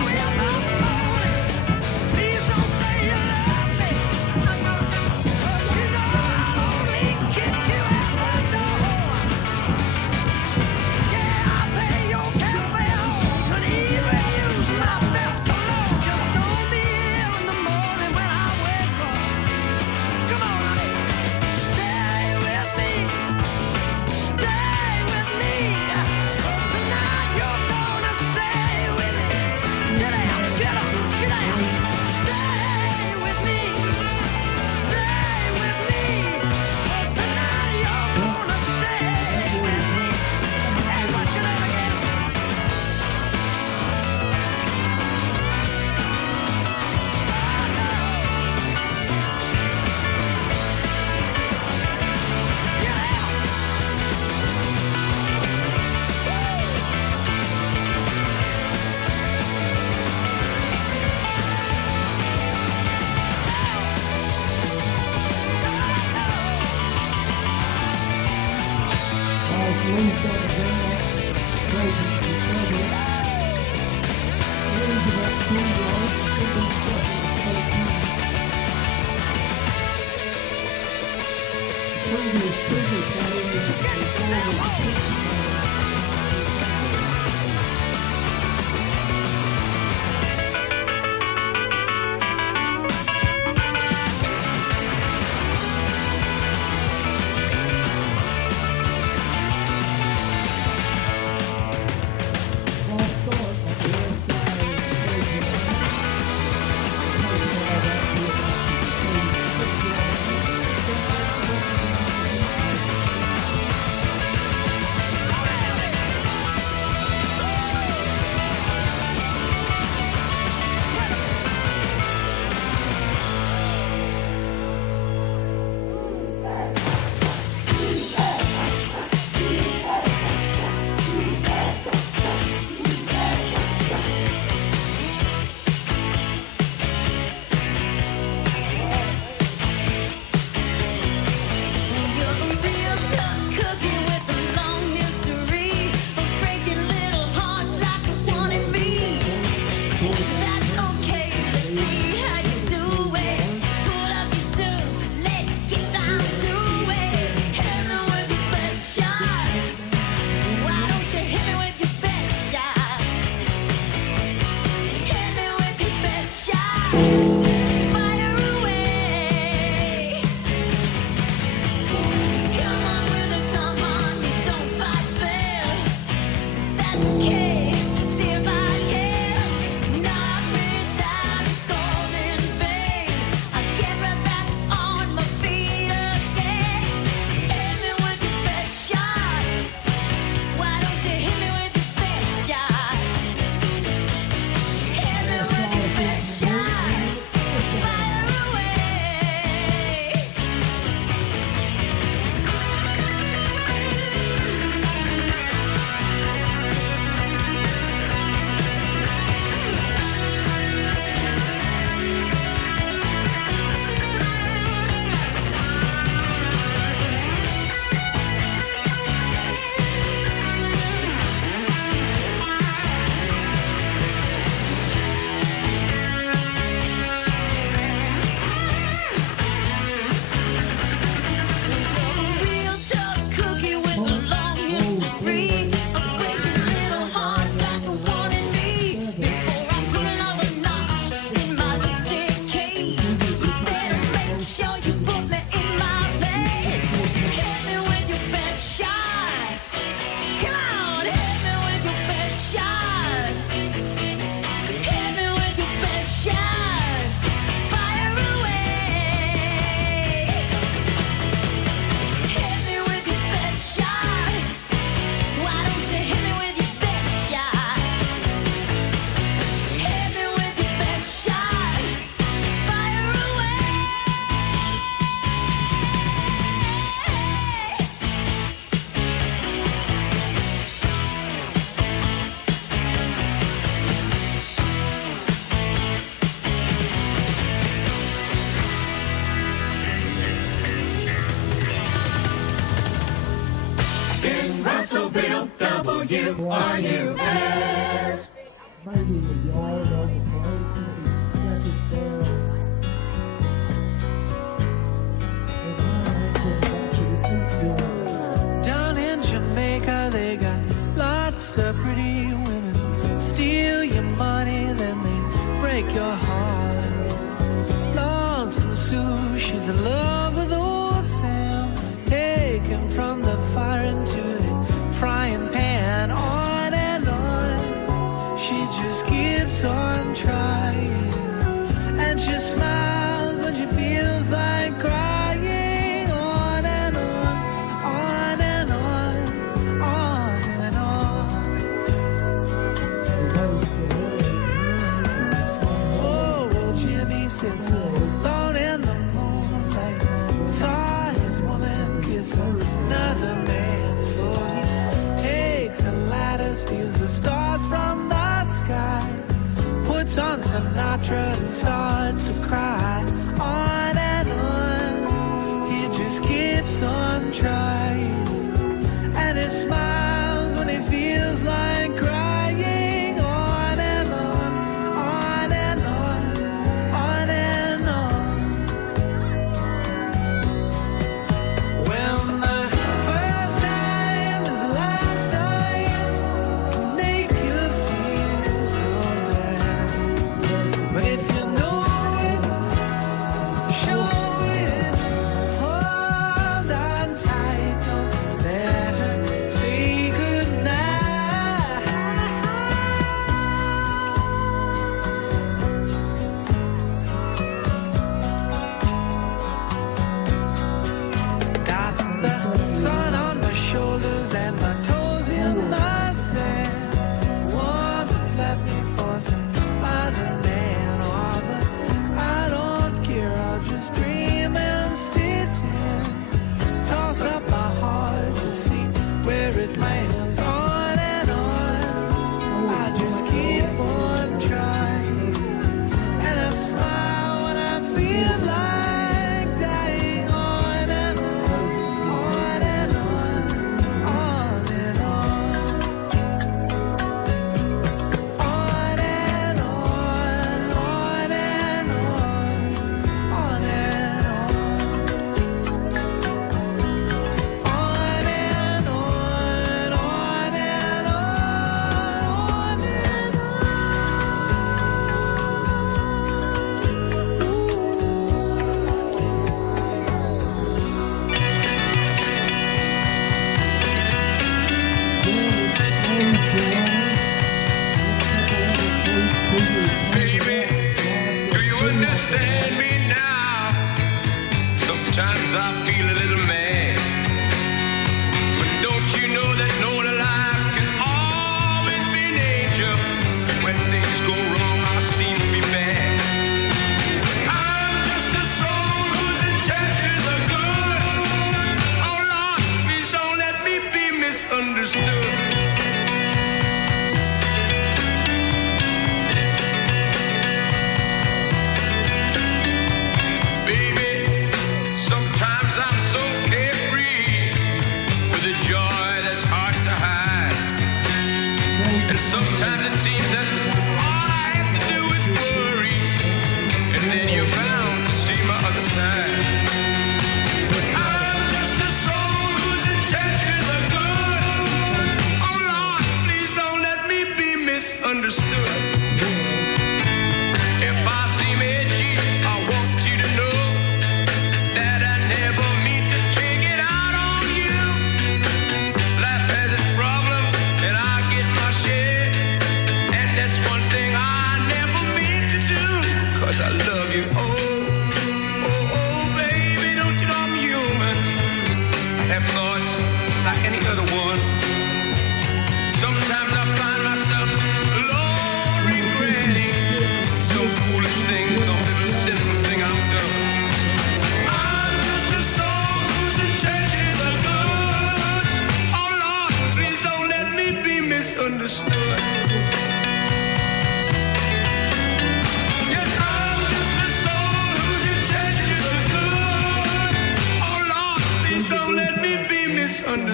Russellville, WRUS. Down in Jamaica, they got lots of pretty women. Steal your money, then they break your heart. Lonesome Sue, she's in love with old Sam. Taken from the fire into the frying pan, on and on. She just keeps on trying, and she smiles when she feels like crying. On and on, on and on, on and on. Oh, well, Jimmy sits alone in the moonlight, saw his woman kiss another man, so he takes a ladder, steals the stars from the sky, puts on Sinatra and starts to cry. On and on, he just keeps on trying, and he smiles when he feels like crying. On and on, on and on, on and on. When the first time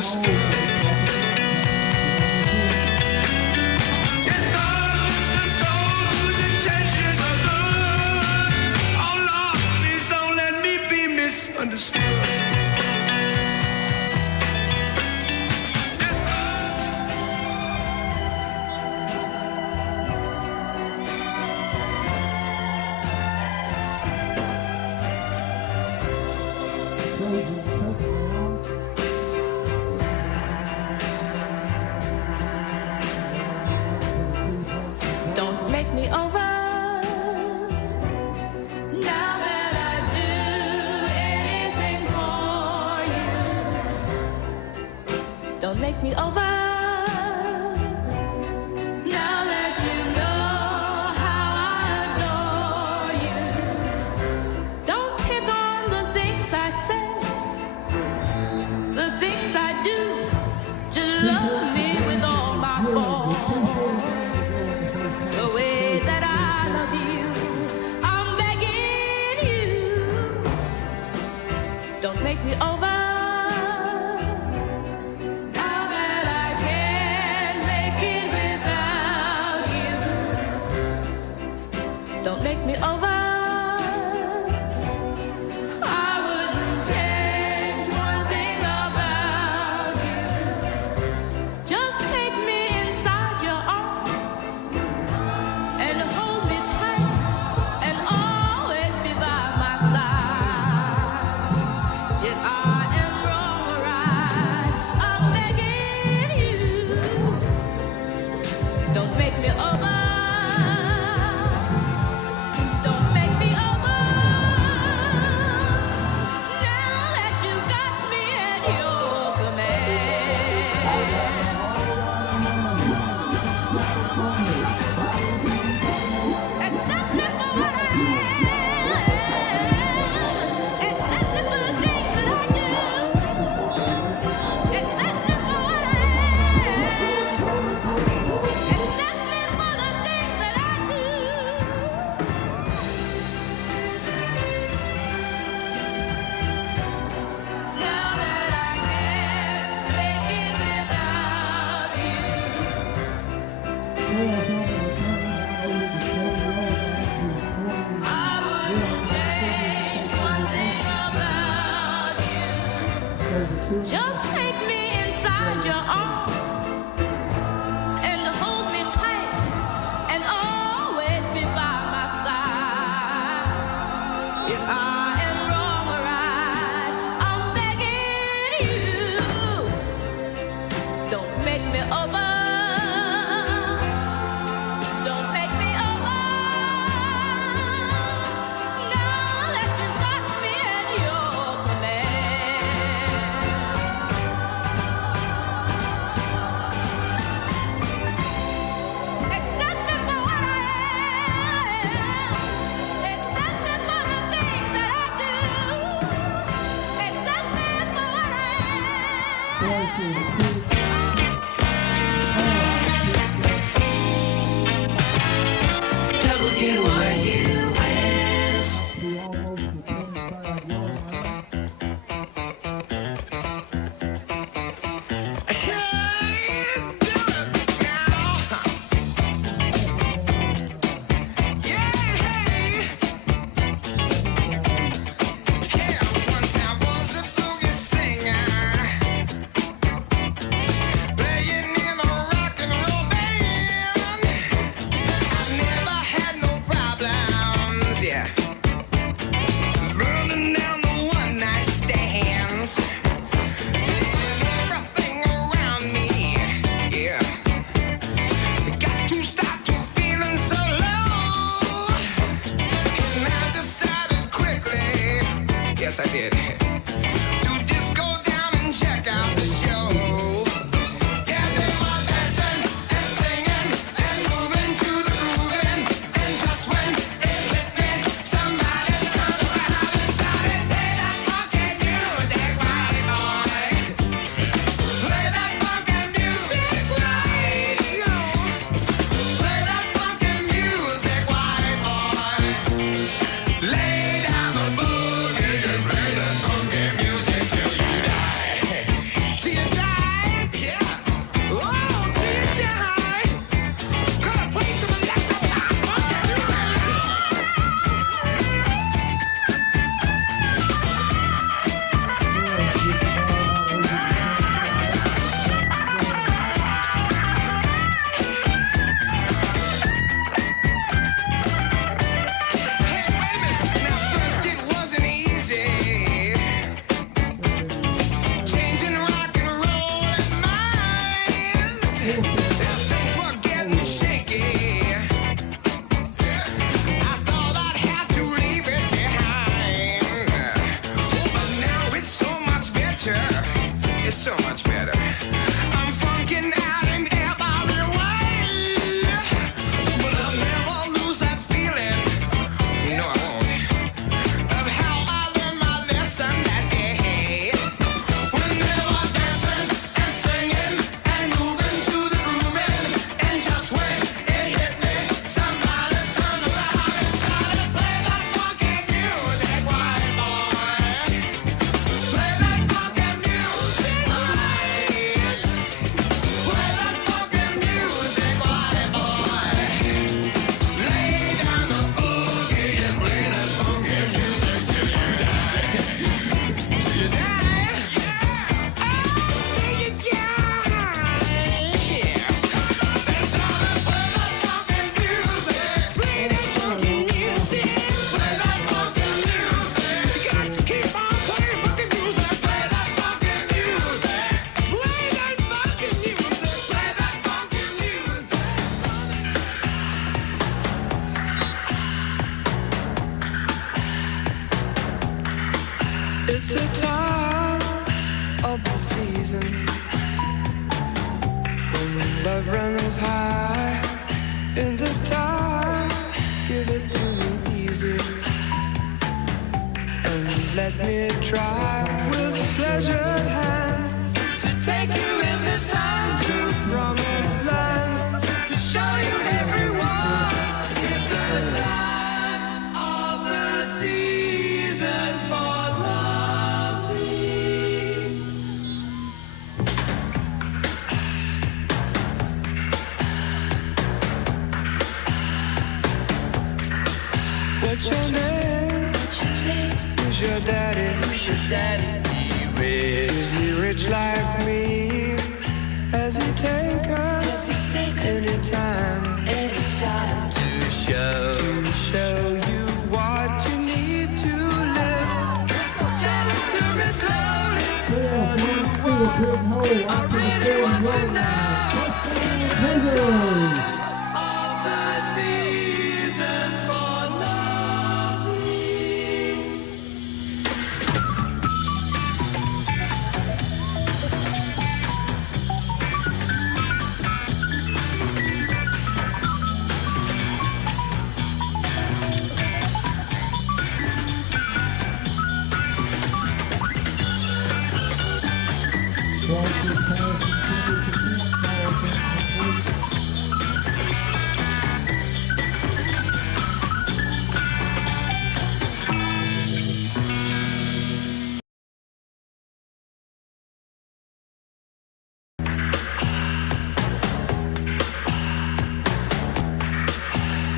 misunderstood. Yes, I'm Mr. Soul whose intentions are good. Oh Lord, please don't let me be misunderstood. Don't make me over. Now that I do anything for you. Don't make me over. Now that you know how I adore you. Don't pick on the things I say, the things I do. Just love me with all my faults. The way that I love you, I'm begging you. Don't make me over. Now that I the time of the season when love runs high. In this time, give it to me easy and let me try with pleasured hands to take you in the sun to promised lands, to show you everyone. It's the time of the season for loving. What's your name? Who's your daddy? Is he rich like me? Has he taken any time to show you what you need to live? Tell it to me slowly. Tell you what I really want to know. It's the time of the season for loving.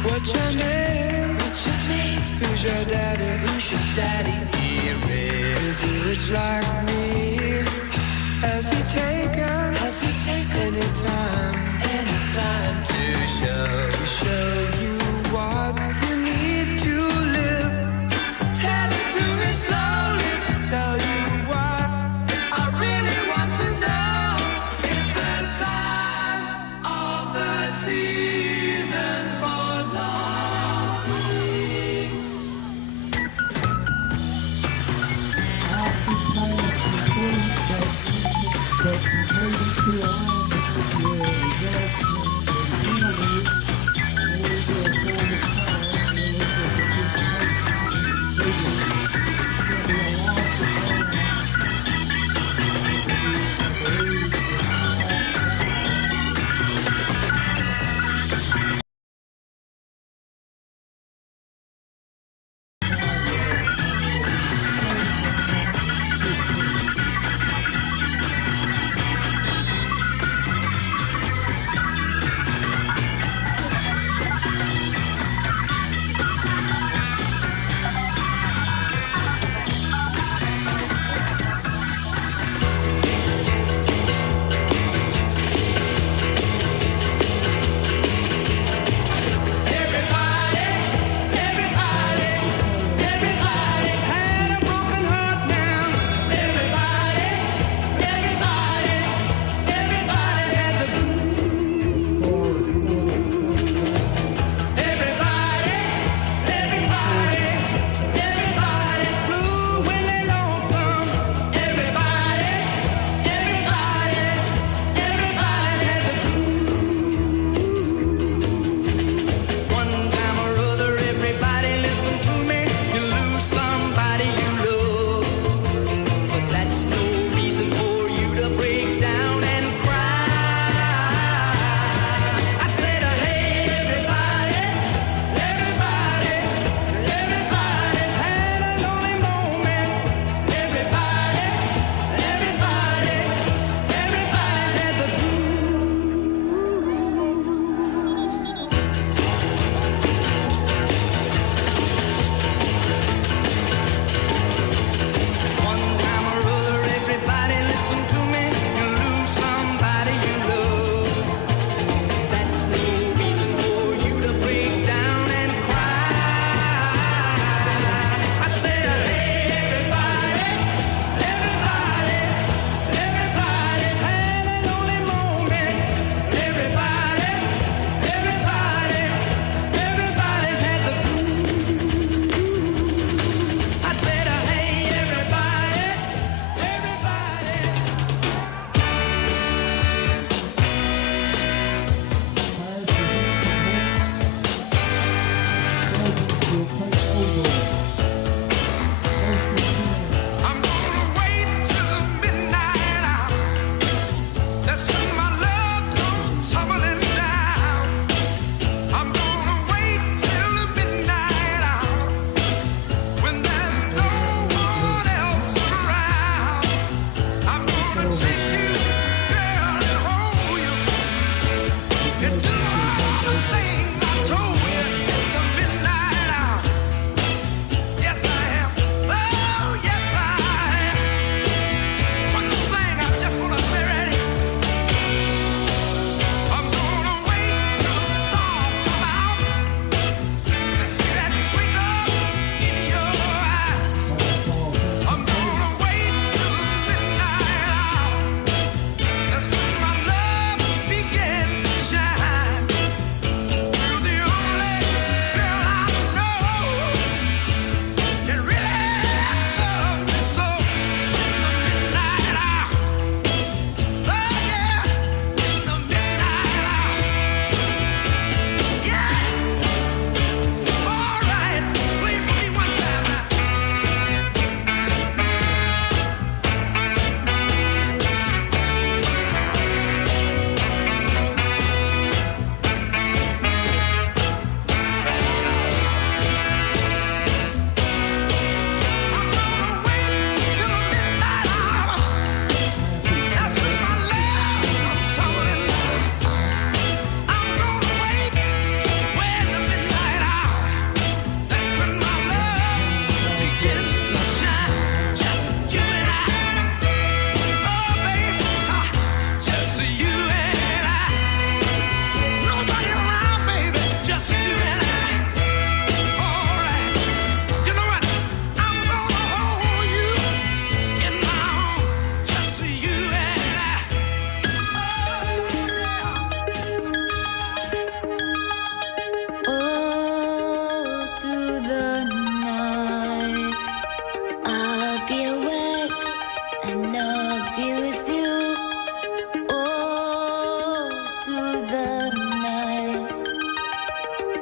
What's your name? Who's your daddy? Is he rich like me? Has he taken any time to show you what you need to live? Tell it to me slowly. Tell you what I really want to know. It's the time of the season for loving.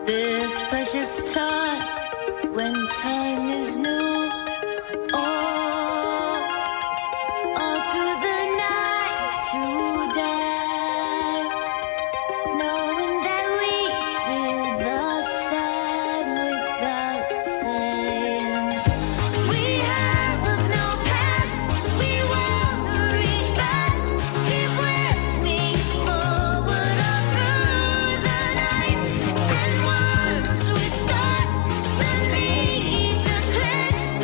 This precious time when time is new. All through the night today, knowing that we feel the same without saying. We have no past, we won't reach back. Keep with me forward all through the night. And once we start, the need to cleanse.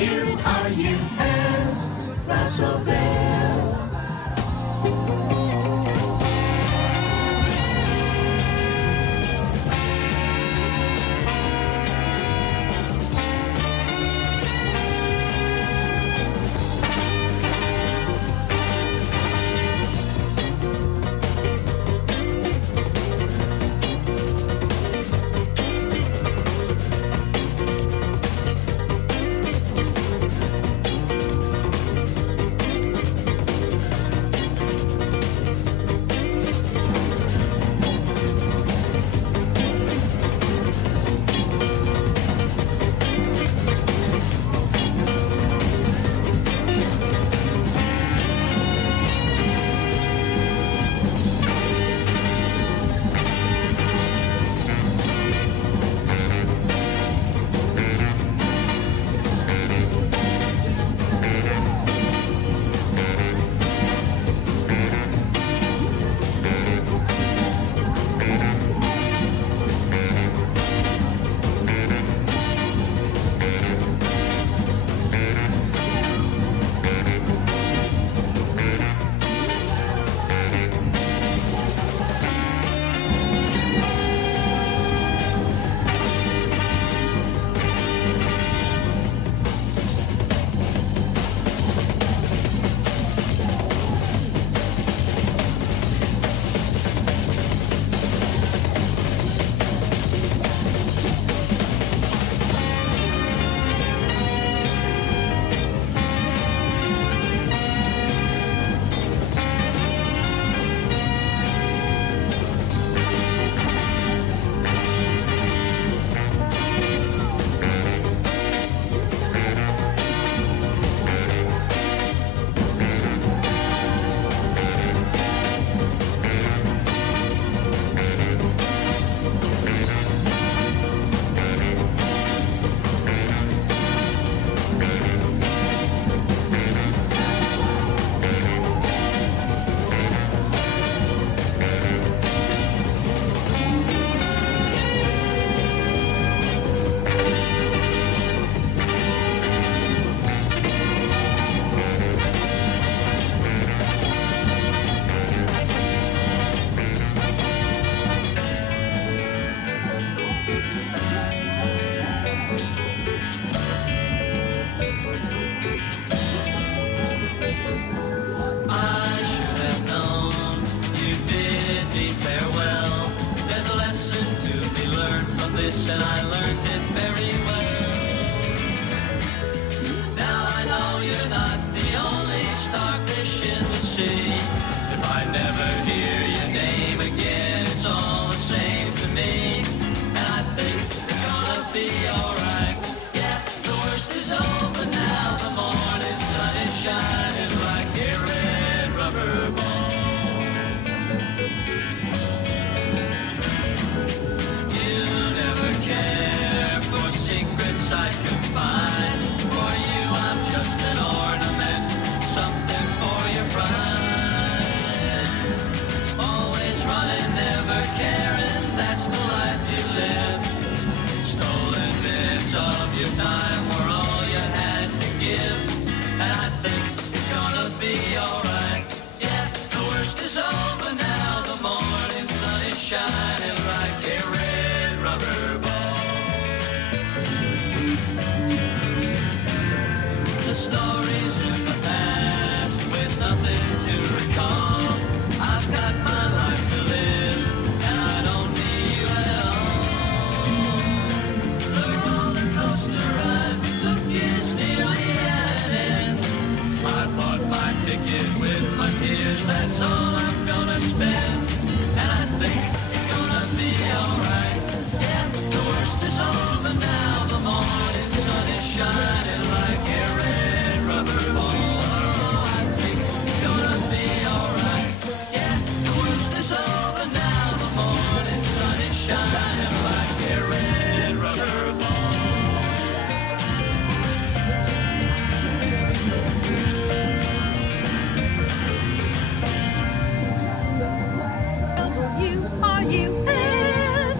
W-R-U-S, Russellville. And I learned it very well. Now I know you're not the only starfish in the sea. If I never hear your name again, it's all the same to me. And I think it's gonna be alright. Yeah, the worst is over now. The morning sun is shining like a red rubber ball. I confide. For you I'm just an ornament, something for your pride. Always running, never caring, that's the life you live. Stolen minutes of your time were all you had to give. And I think it's gonna be alright. Yeah, the worst is over now. The morning sun is shining like a red rubber ball. The stories in the past with nothing to recall. I've got my life to live and I don't need you at all. The roller coaster ride took years nearly at an end. I bought my ticket with my tears, that's all I'm gonna spend. And I think it's gonna be alright. Yeah, the worst is over now. The morning sun is shining like a red rubber ball. Oh, I think it's gonna be alright. Yeah, the worst is over now. The morning sun is shining like a red rubber ball. W-R-U-S,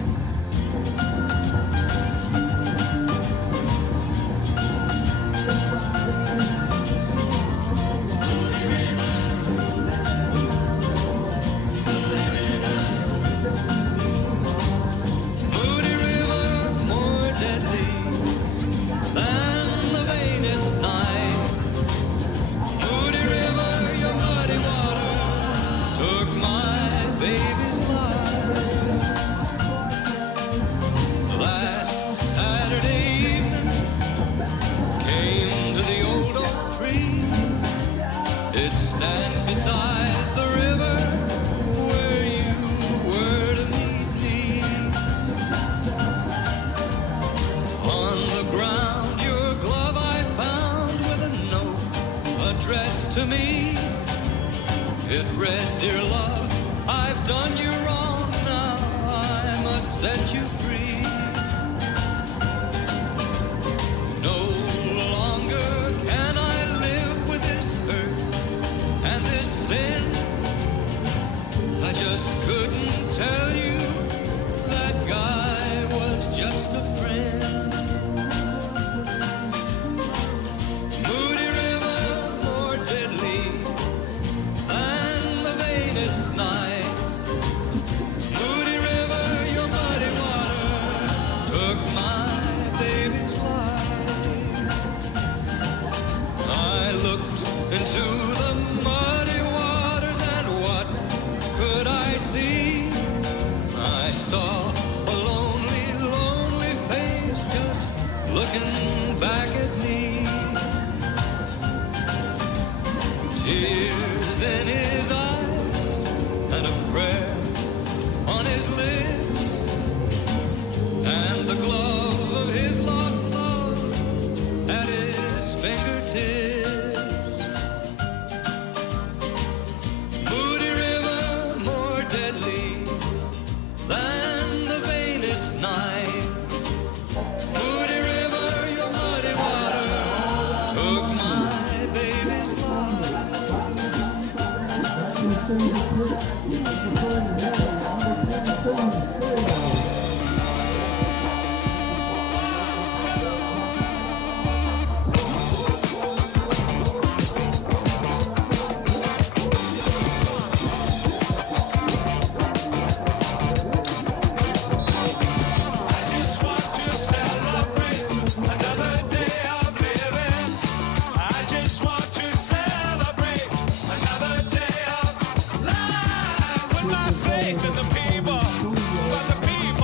to me. It read, "Dear love, I've done you wrong. Now I must set you free. No longer can I live with this hurt and this sin. I just couldn't tell you that guy was just a friend." Moody river, more deadly than the vainest night. Moody river, your muddy water took my baby's life. I looked into the muddy waters, and what could I see? I saw a lonely, lonely face just looking back at me. Tears in his eyes and a prayer on his lips, and the glove of his lost love at his fingertips. Moody river, more deadly than the vainest knife. Moody river, your muddy water took my baby's life. I just want to celebrate another day of living. I just want to celebrate another day of life with my faith in the people, but the people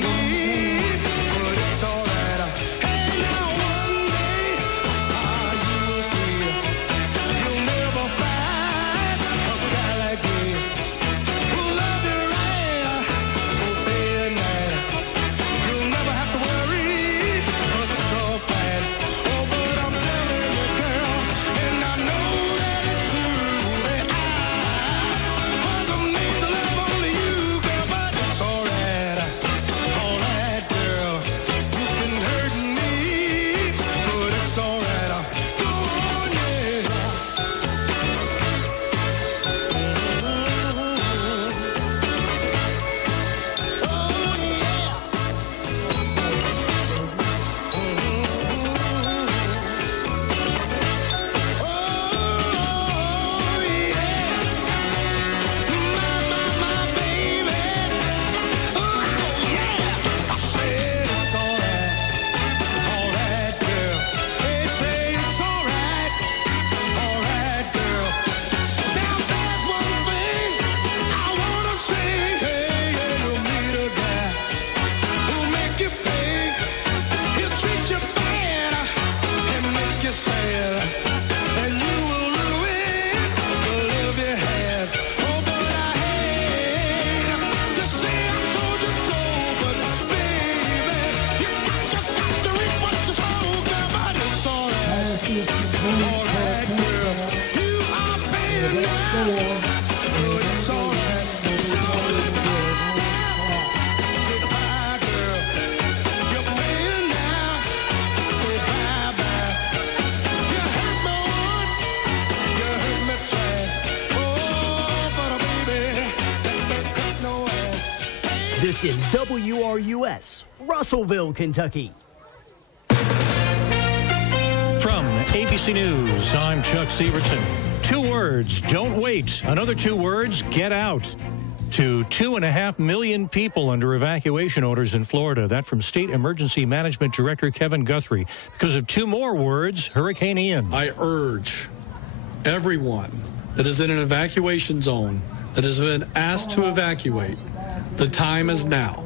deep, but it's alright. Hey, now one day, you'll see, you'll never find a guy like me who'll love you right, both day and night. You'll never have to worry, 'cause it's all fine. Oh, but I'm telling you, girl, and I know that it's true that I wasn't made to love only you, girl, but it's alright, girl. You can hurt me, but it's alright. Go on, yeah. I said it's alright, girl. They say it's alright, girl. Now there's one thing I wanna say. Hey, yeah, you'll meet a guy who'll make you pay. He'll treat you bad and make you sad, and you will ruin the love you had. Oh, but I hate to say I told you so, but baby, you got to reap what you sow, girl. But it's alright, girl. You are paying now, but it's alright. So goodbye, girl. You're paying now. Say bye-bye. You hurt me once, you hurt me twice. Oh, but baby, that don't cut no ass. This is WRUS, Russellville, Kentucky. From ABC News, I'm Chuck Severson. 2 words, don't wait. Another 2 words, get out. To 2.5 million people under evacuation orders in Florida. That from State Emergency Management Director Kevin Guthrie. Because of 2 more words, Hurricane Ian. I urge everyone that is in an evacuation zone, that has been asked to evacuate, the time is now.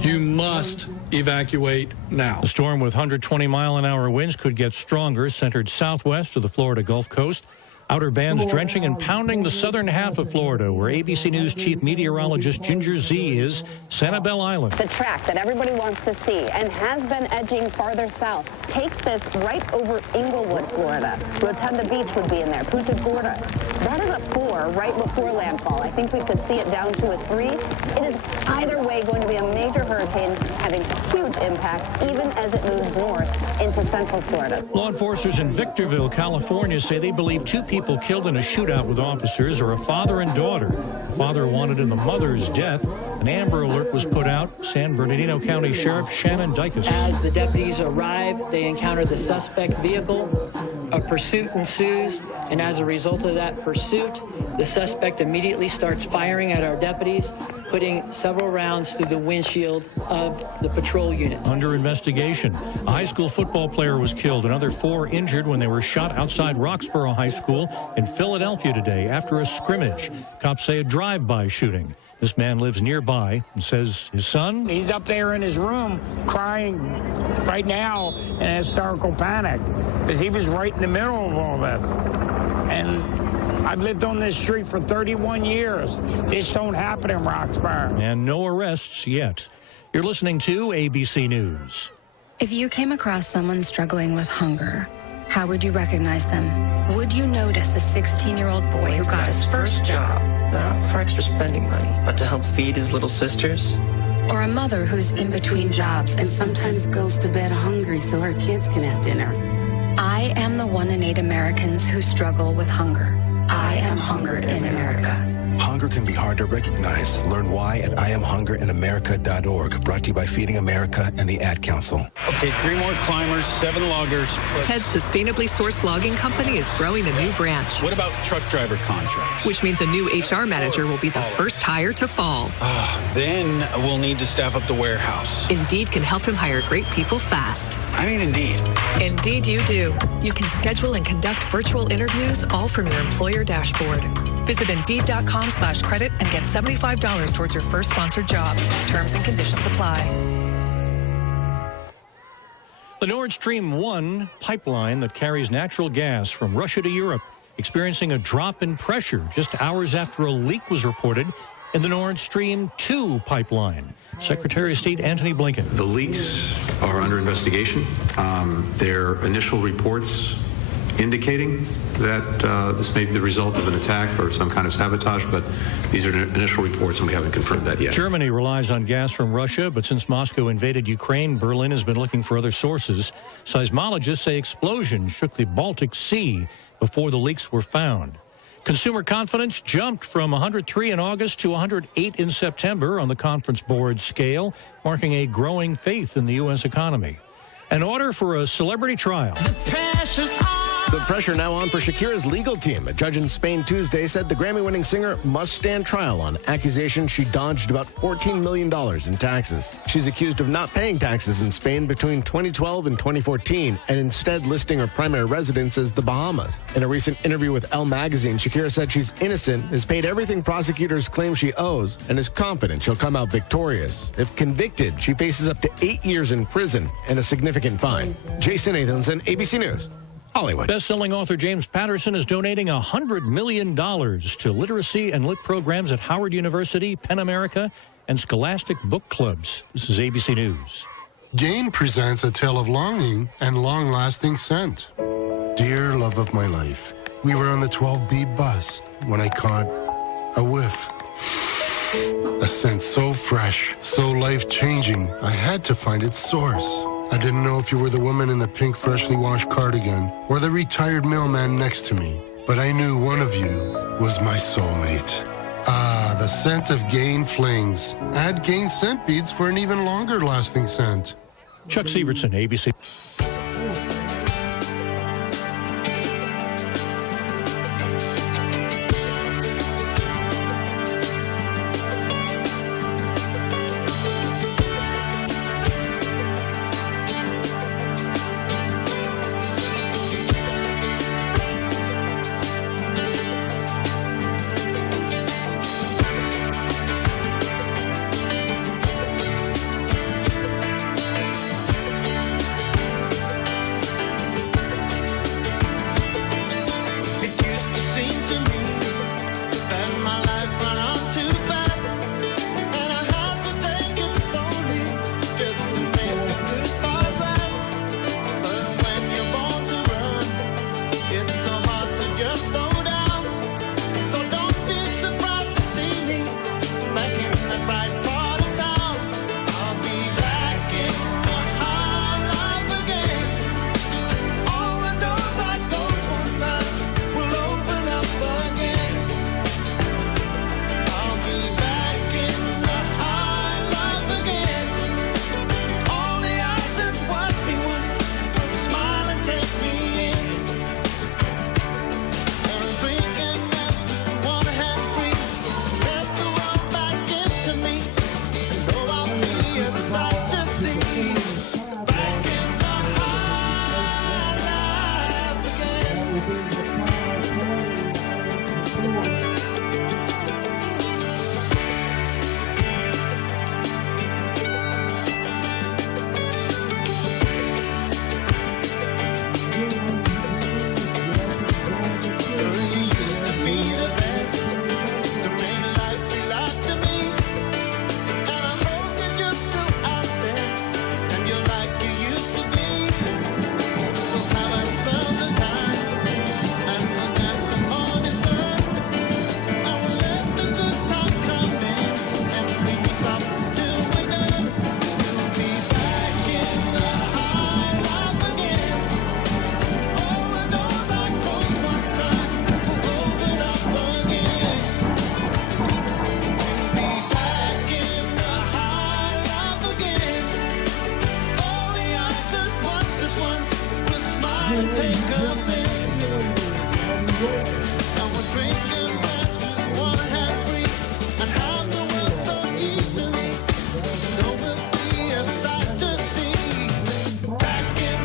You must evacuate now. The storm with 120-mile-an-hour winds could get stronger, centered southwest of the Florida Gulf Coast. Outer bands drenching and pounding the southern half of Florida, where ABC News chief meteorologist Ginger Z is, Sanibel Island. The track that everybody wants to see and has been edging farther south takes this right over Inglewood, Florida. Rotunda Beach would be in there, Punta Gorda. That is a 4 right before landfall. I think we could see it down to a 3. It is either way going to be a major hurricane having huge impacts even as it moves north into central Florida. Law enforcers in Victorville, California say they believe 2 people killed in a shootout with officers are a father and daughter. The father wanted in the mother's death. An Amber Alert was put out. San Bernardino County Sheriff Shannon Dykes. As the deputies arrive, they encounter the suspect vehicle. A pursuit ensues, and as a result of that pursuit, the suspect immediately starts firing at our deputies, putting several rounds through the windshield of the patrol unit. Under investigation, a high school football player was killed. Another 4 injured when they were shot outside Roxborough High School in Philadelphia today after a scrimmage. Cops say a drive-by shooting. This man lives nearby and says his son... He's up there in his room crying right now in hysterical panic because he was right in the middle of all this. And I've lived on this street for 31 years. This don't happen in Roxborough. And no arrests yet. You're listening to ABC News. If you came across someone struggling with hunger, how would you recognize them? Would you notice a 16-year-old boy who got his first job? Not for extra spending money, but to help feed his little sisters? Or a mother who's in between jobs and sometimes goes to bed hungry so her kids can have dinner? I am the 1 in 8 Americans who struggle with hunger. I am hungered in America. Hunger can be hard to recognize. Learn why at IamHungeredInAmerica.org. Brought to you by Feeding America and the Ad Council. Okay, 3 more climbers, 7 loggers. Ted's sustainably sourced logging company is growing a new branch. What about truck driver contracts? Which means a new HR manager will be the first hire to fall. Then we'll need to staff up the warehouse. Indeed can help him hire great people fast. I need Indeed. Indeed you do. You can schedule and conduct virtual interviews all from your employer dashboard. Visit Indeed.com/credit and get $75 towards your first sponsored job. Terms and conditions apply. The Nord Stream 1 pipeline that carries natural gas from Russia to Europe experiencing a drop in pressure just hours after a leak was reported in the Nord Stream 2 pipeline. Secretary of State Antony Blinken. The leaks are under investigation. Their initial reports indicating that this may be the result of an attack or some kind of sabotage, but these are initial reports and we haven't confirmed that yet. Germany relies on gas from Russia, but since Moscow invaded Ukraine, Berlin has been looking for other sources. Seismologists say explosions shook the Baltic Sea before the leaks were found. Consumer confidence jumped from 103 in August to 108 in September on the Conference Board scale, marking a growing faith in the U.S. economy. An order for a celebrity trial. The pressure now on for Shakira's legal team. A judge in Spain Tuesday said the Grammy-winning singer must stand trial on accusations she dodged about $14 million in taxes. She's accused of not paying taxes in Spain between 2012 and 2014 and instead listing her primary residence as the Bahamas. In a recent interview with Elle magazine, Shakira said she's innocent, has paid everything prosecutors claim she owes, and is confident she'll come out victorious. If convicted, she faces up to 8 years in prison and a significant fine. Jason Nathanson, ABC News. Hollywood. Best-selling author James Patterson is donating $100 million to literacy and lit programs at Howard University, Penn America, and Scholastic Book Clubs. This is ABC News. Gain presents a tale of longing and long-lasting scent. Dear love of my life, we were on the 12B bus when I caught a whiff. A scent so fresh, so life-changing, I had to find its source. I didn't know if you were the woman in the pink freshly washed cardigan or the retired mailman next to me, but I knew one of you was my soulmate. Ah, the scent of Gain Flings. Add Gain scent beads for an even longer lasting scent. Chuck Severson, ABC. Back in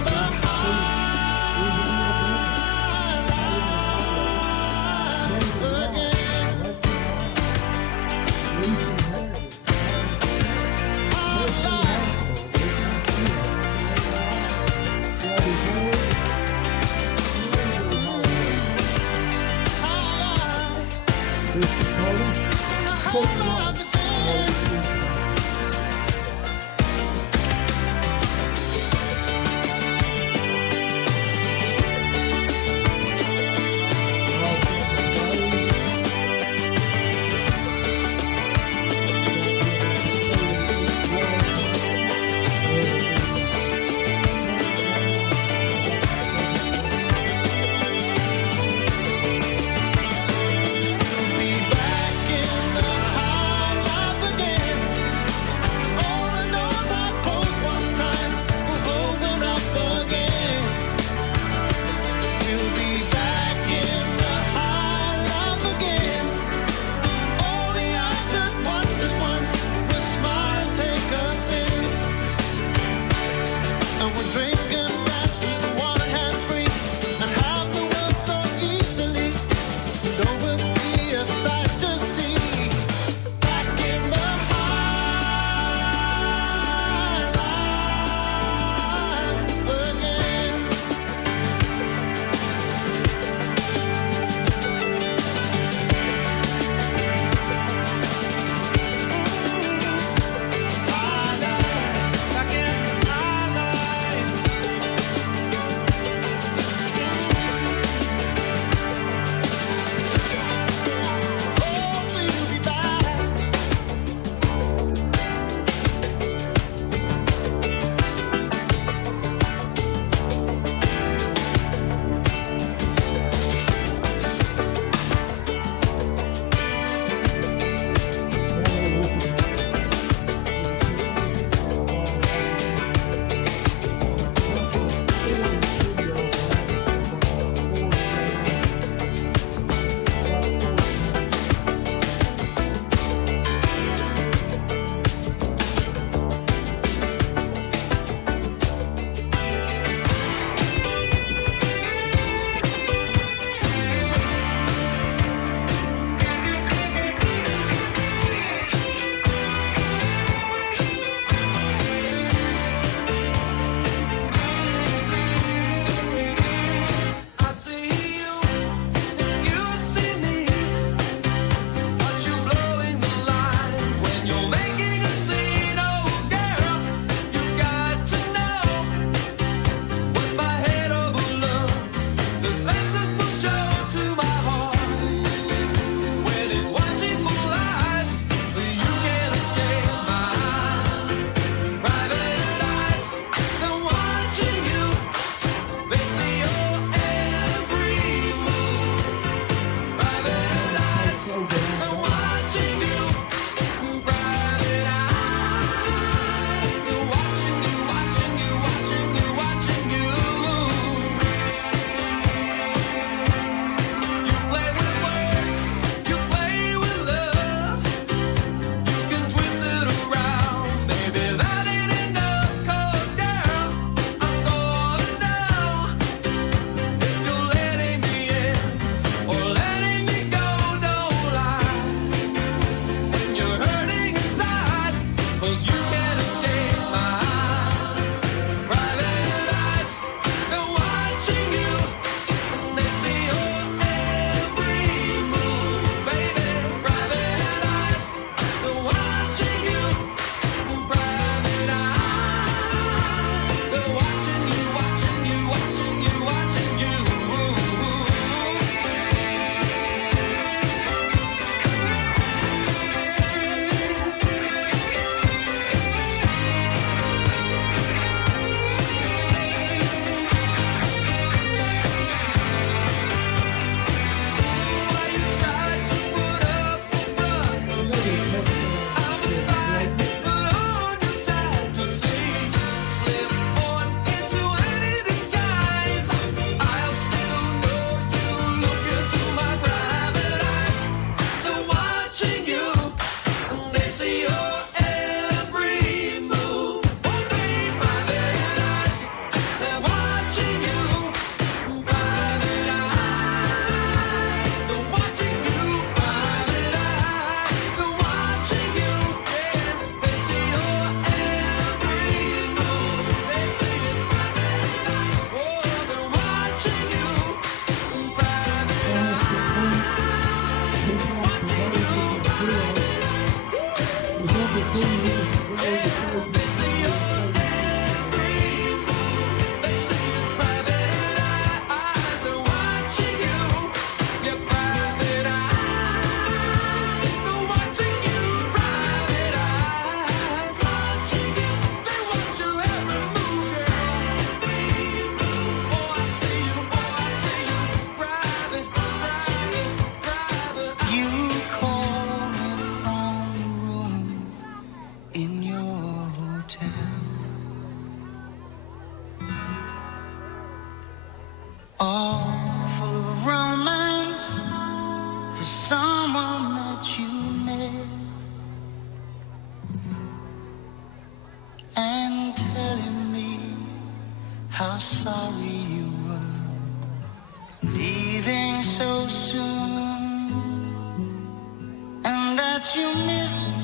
you miss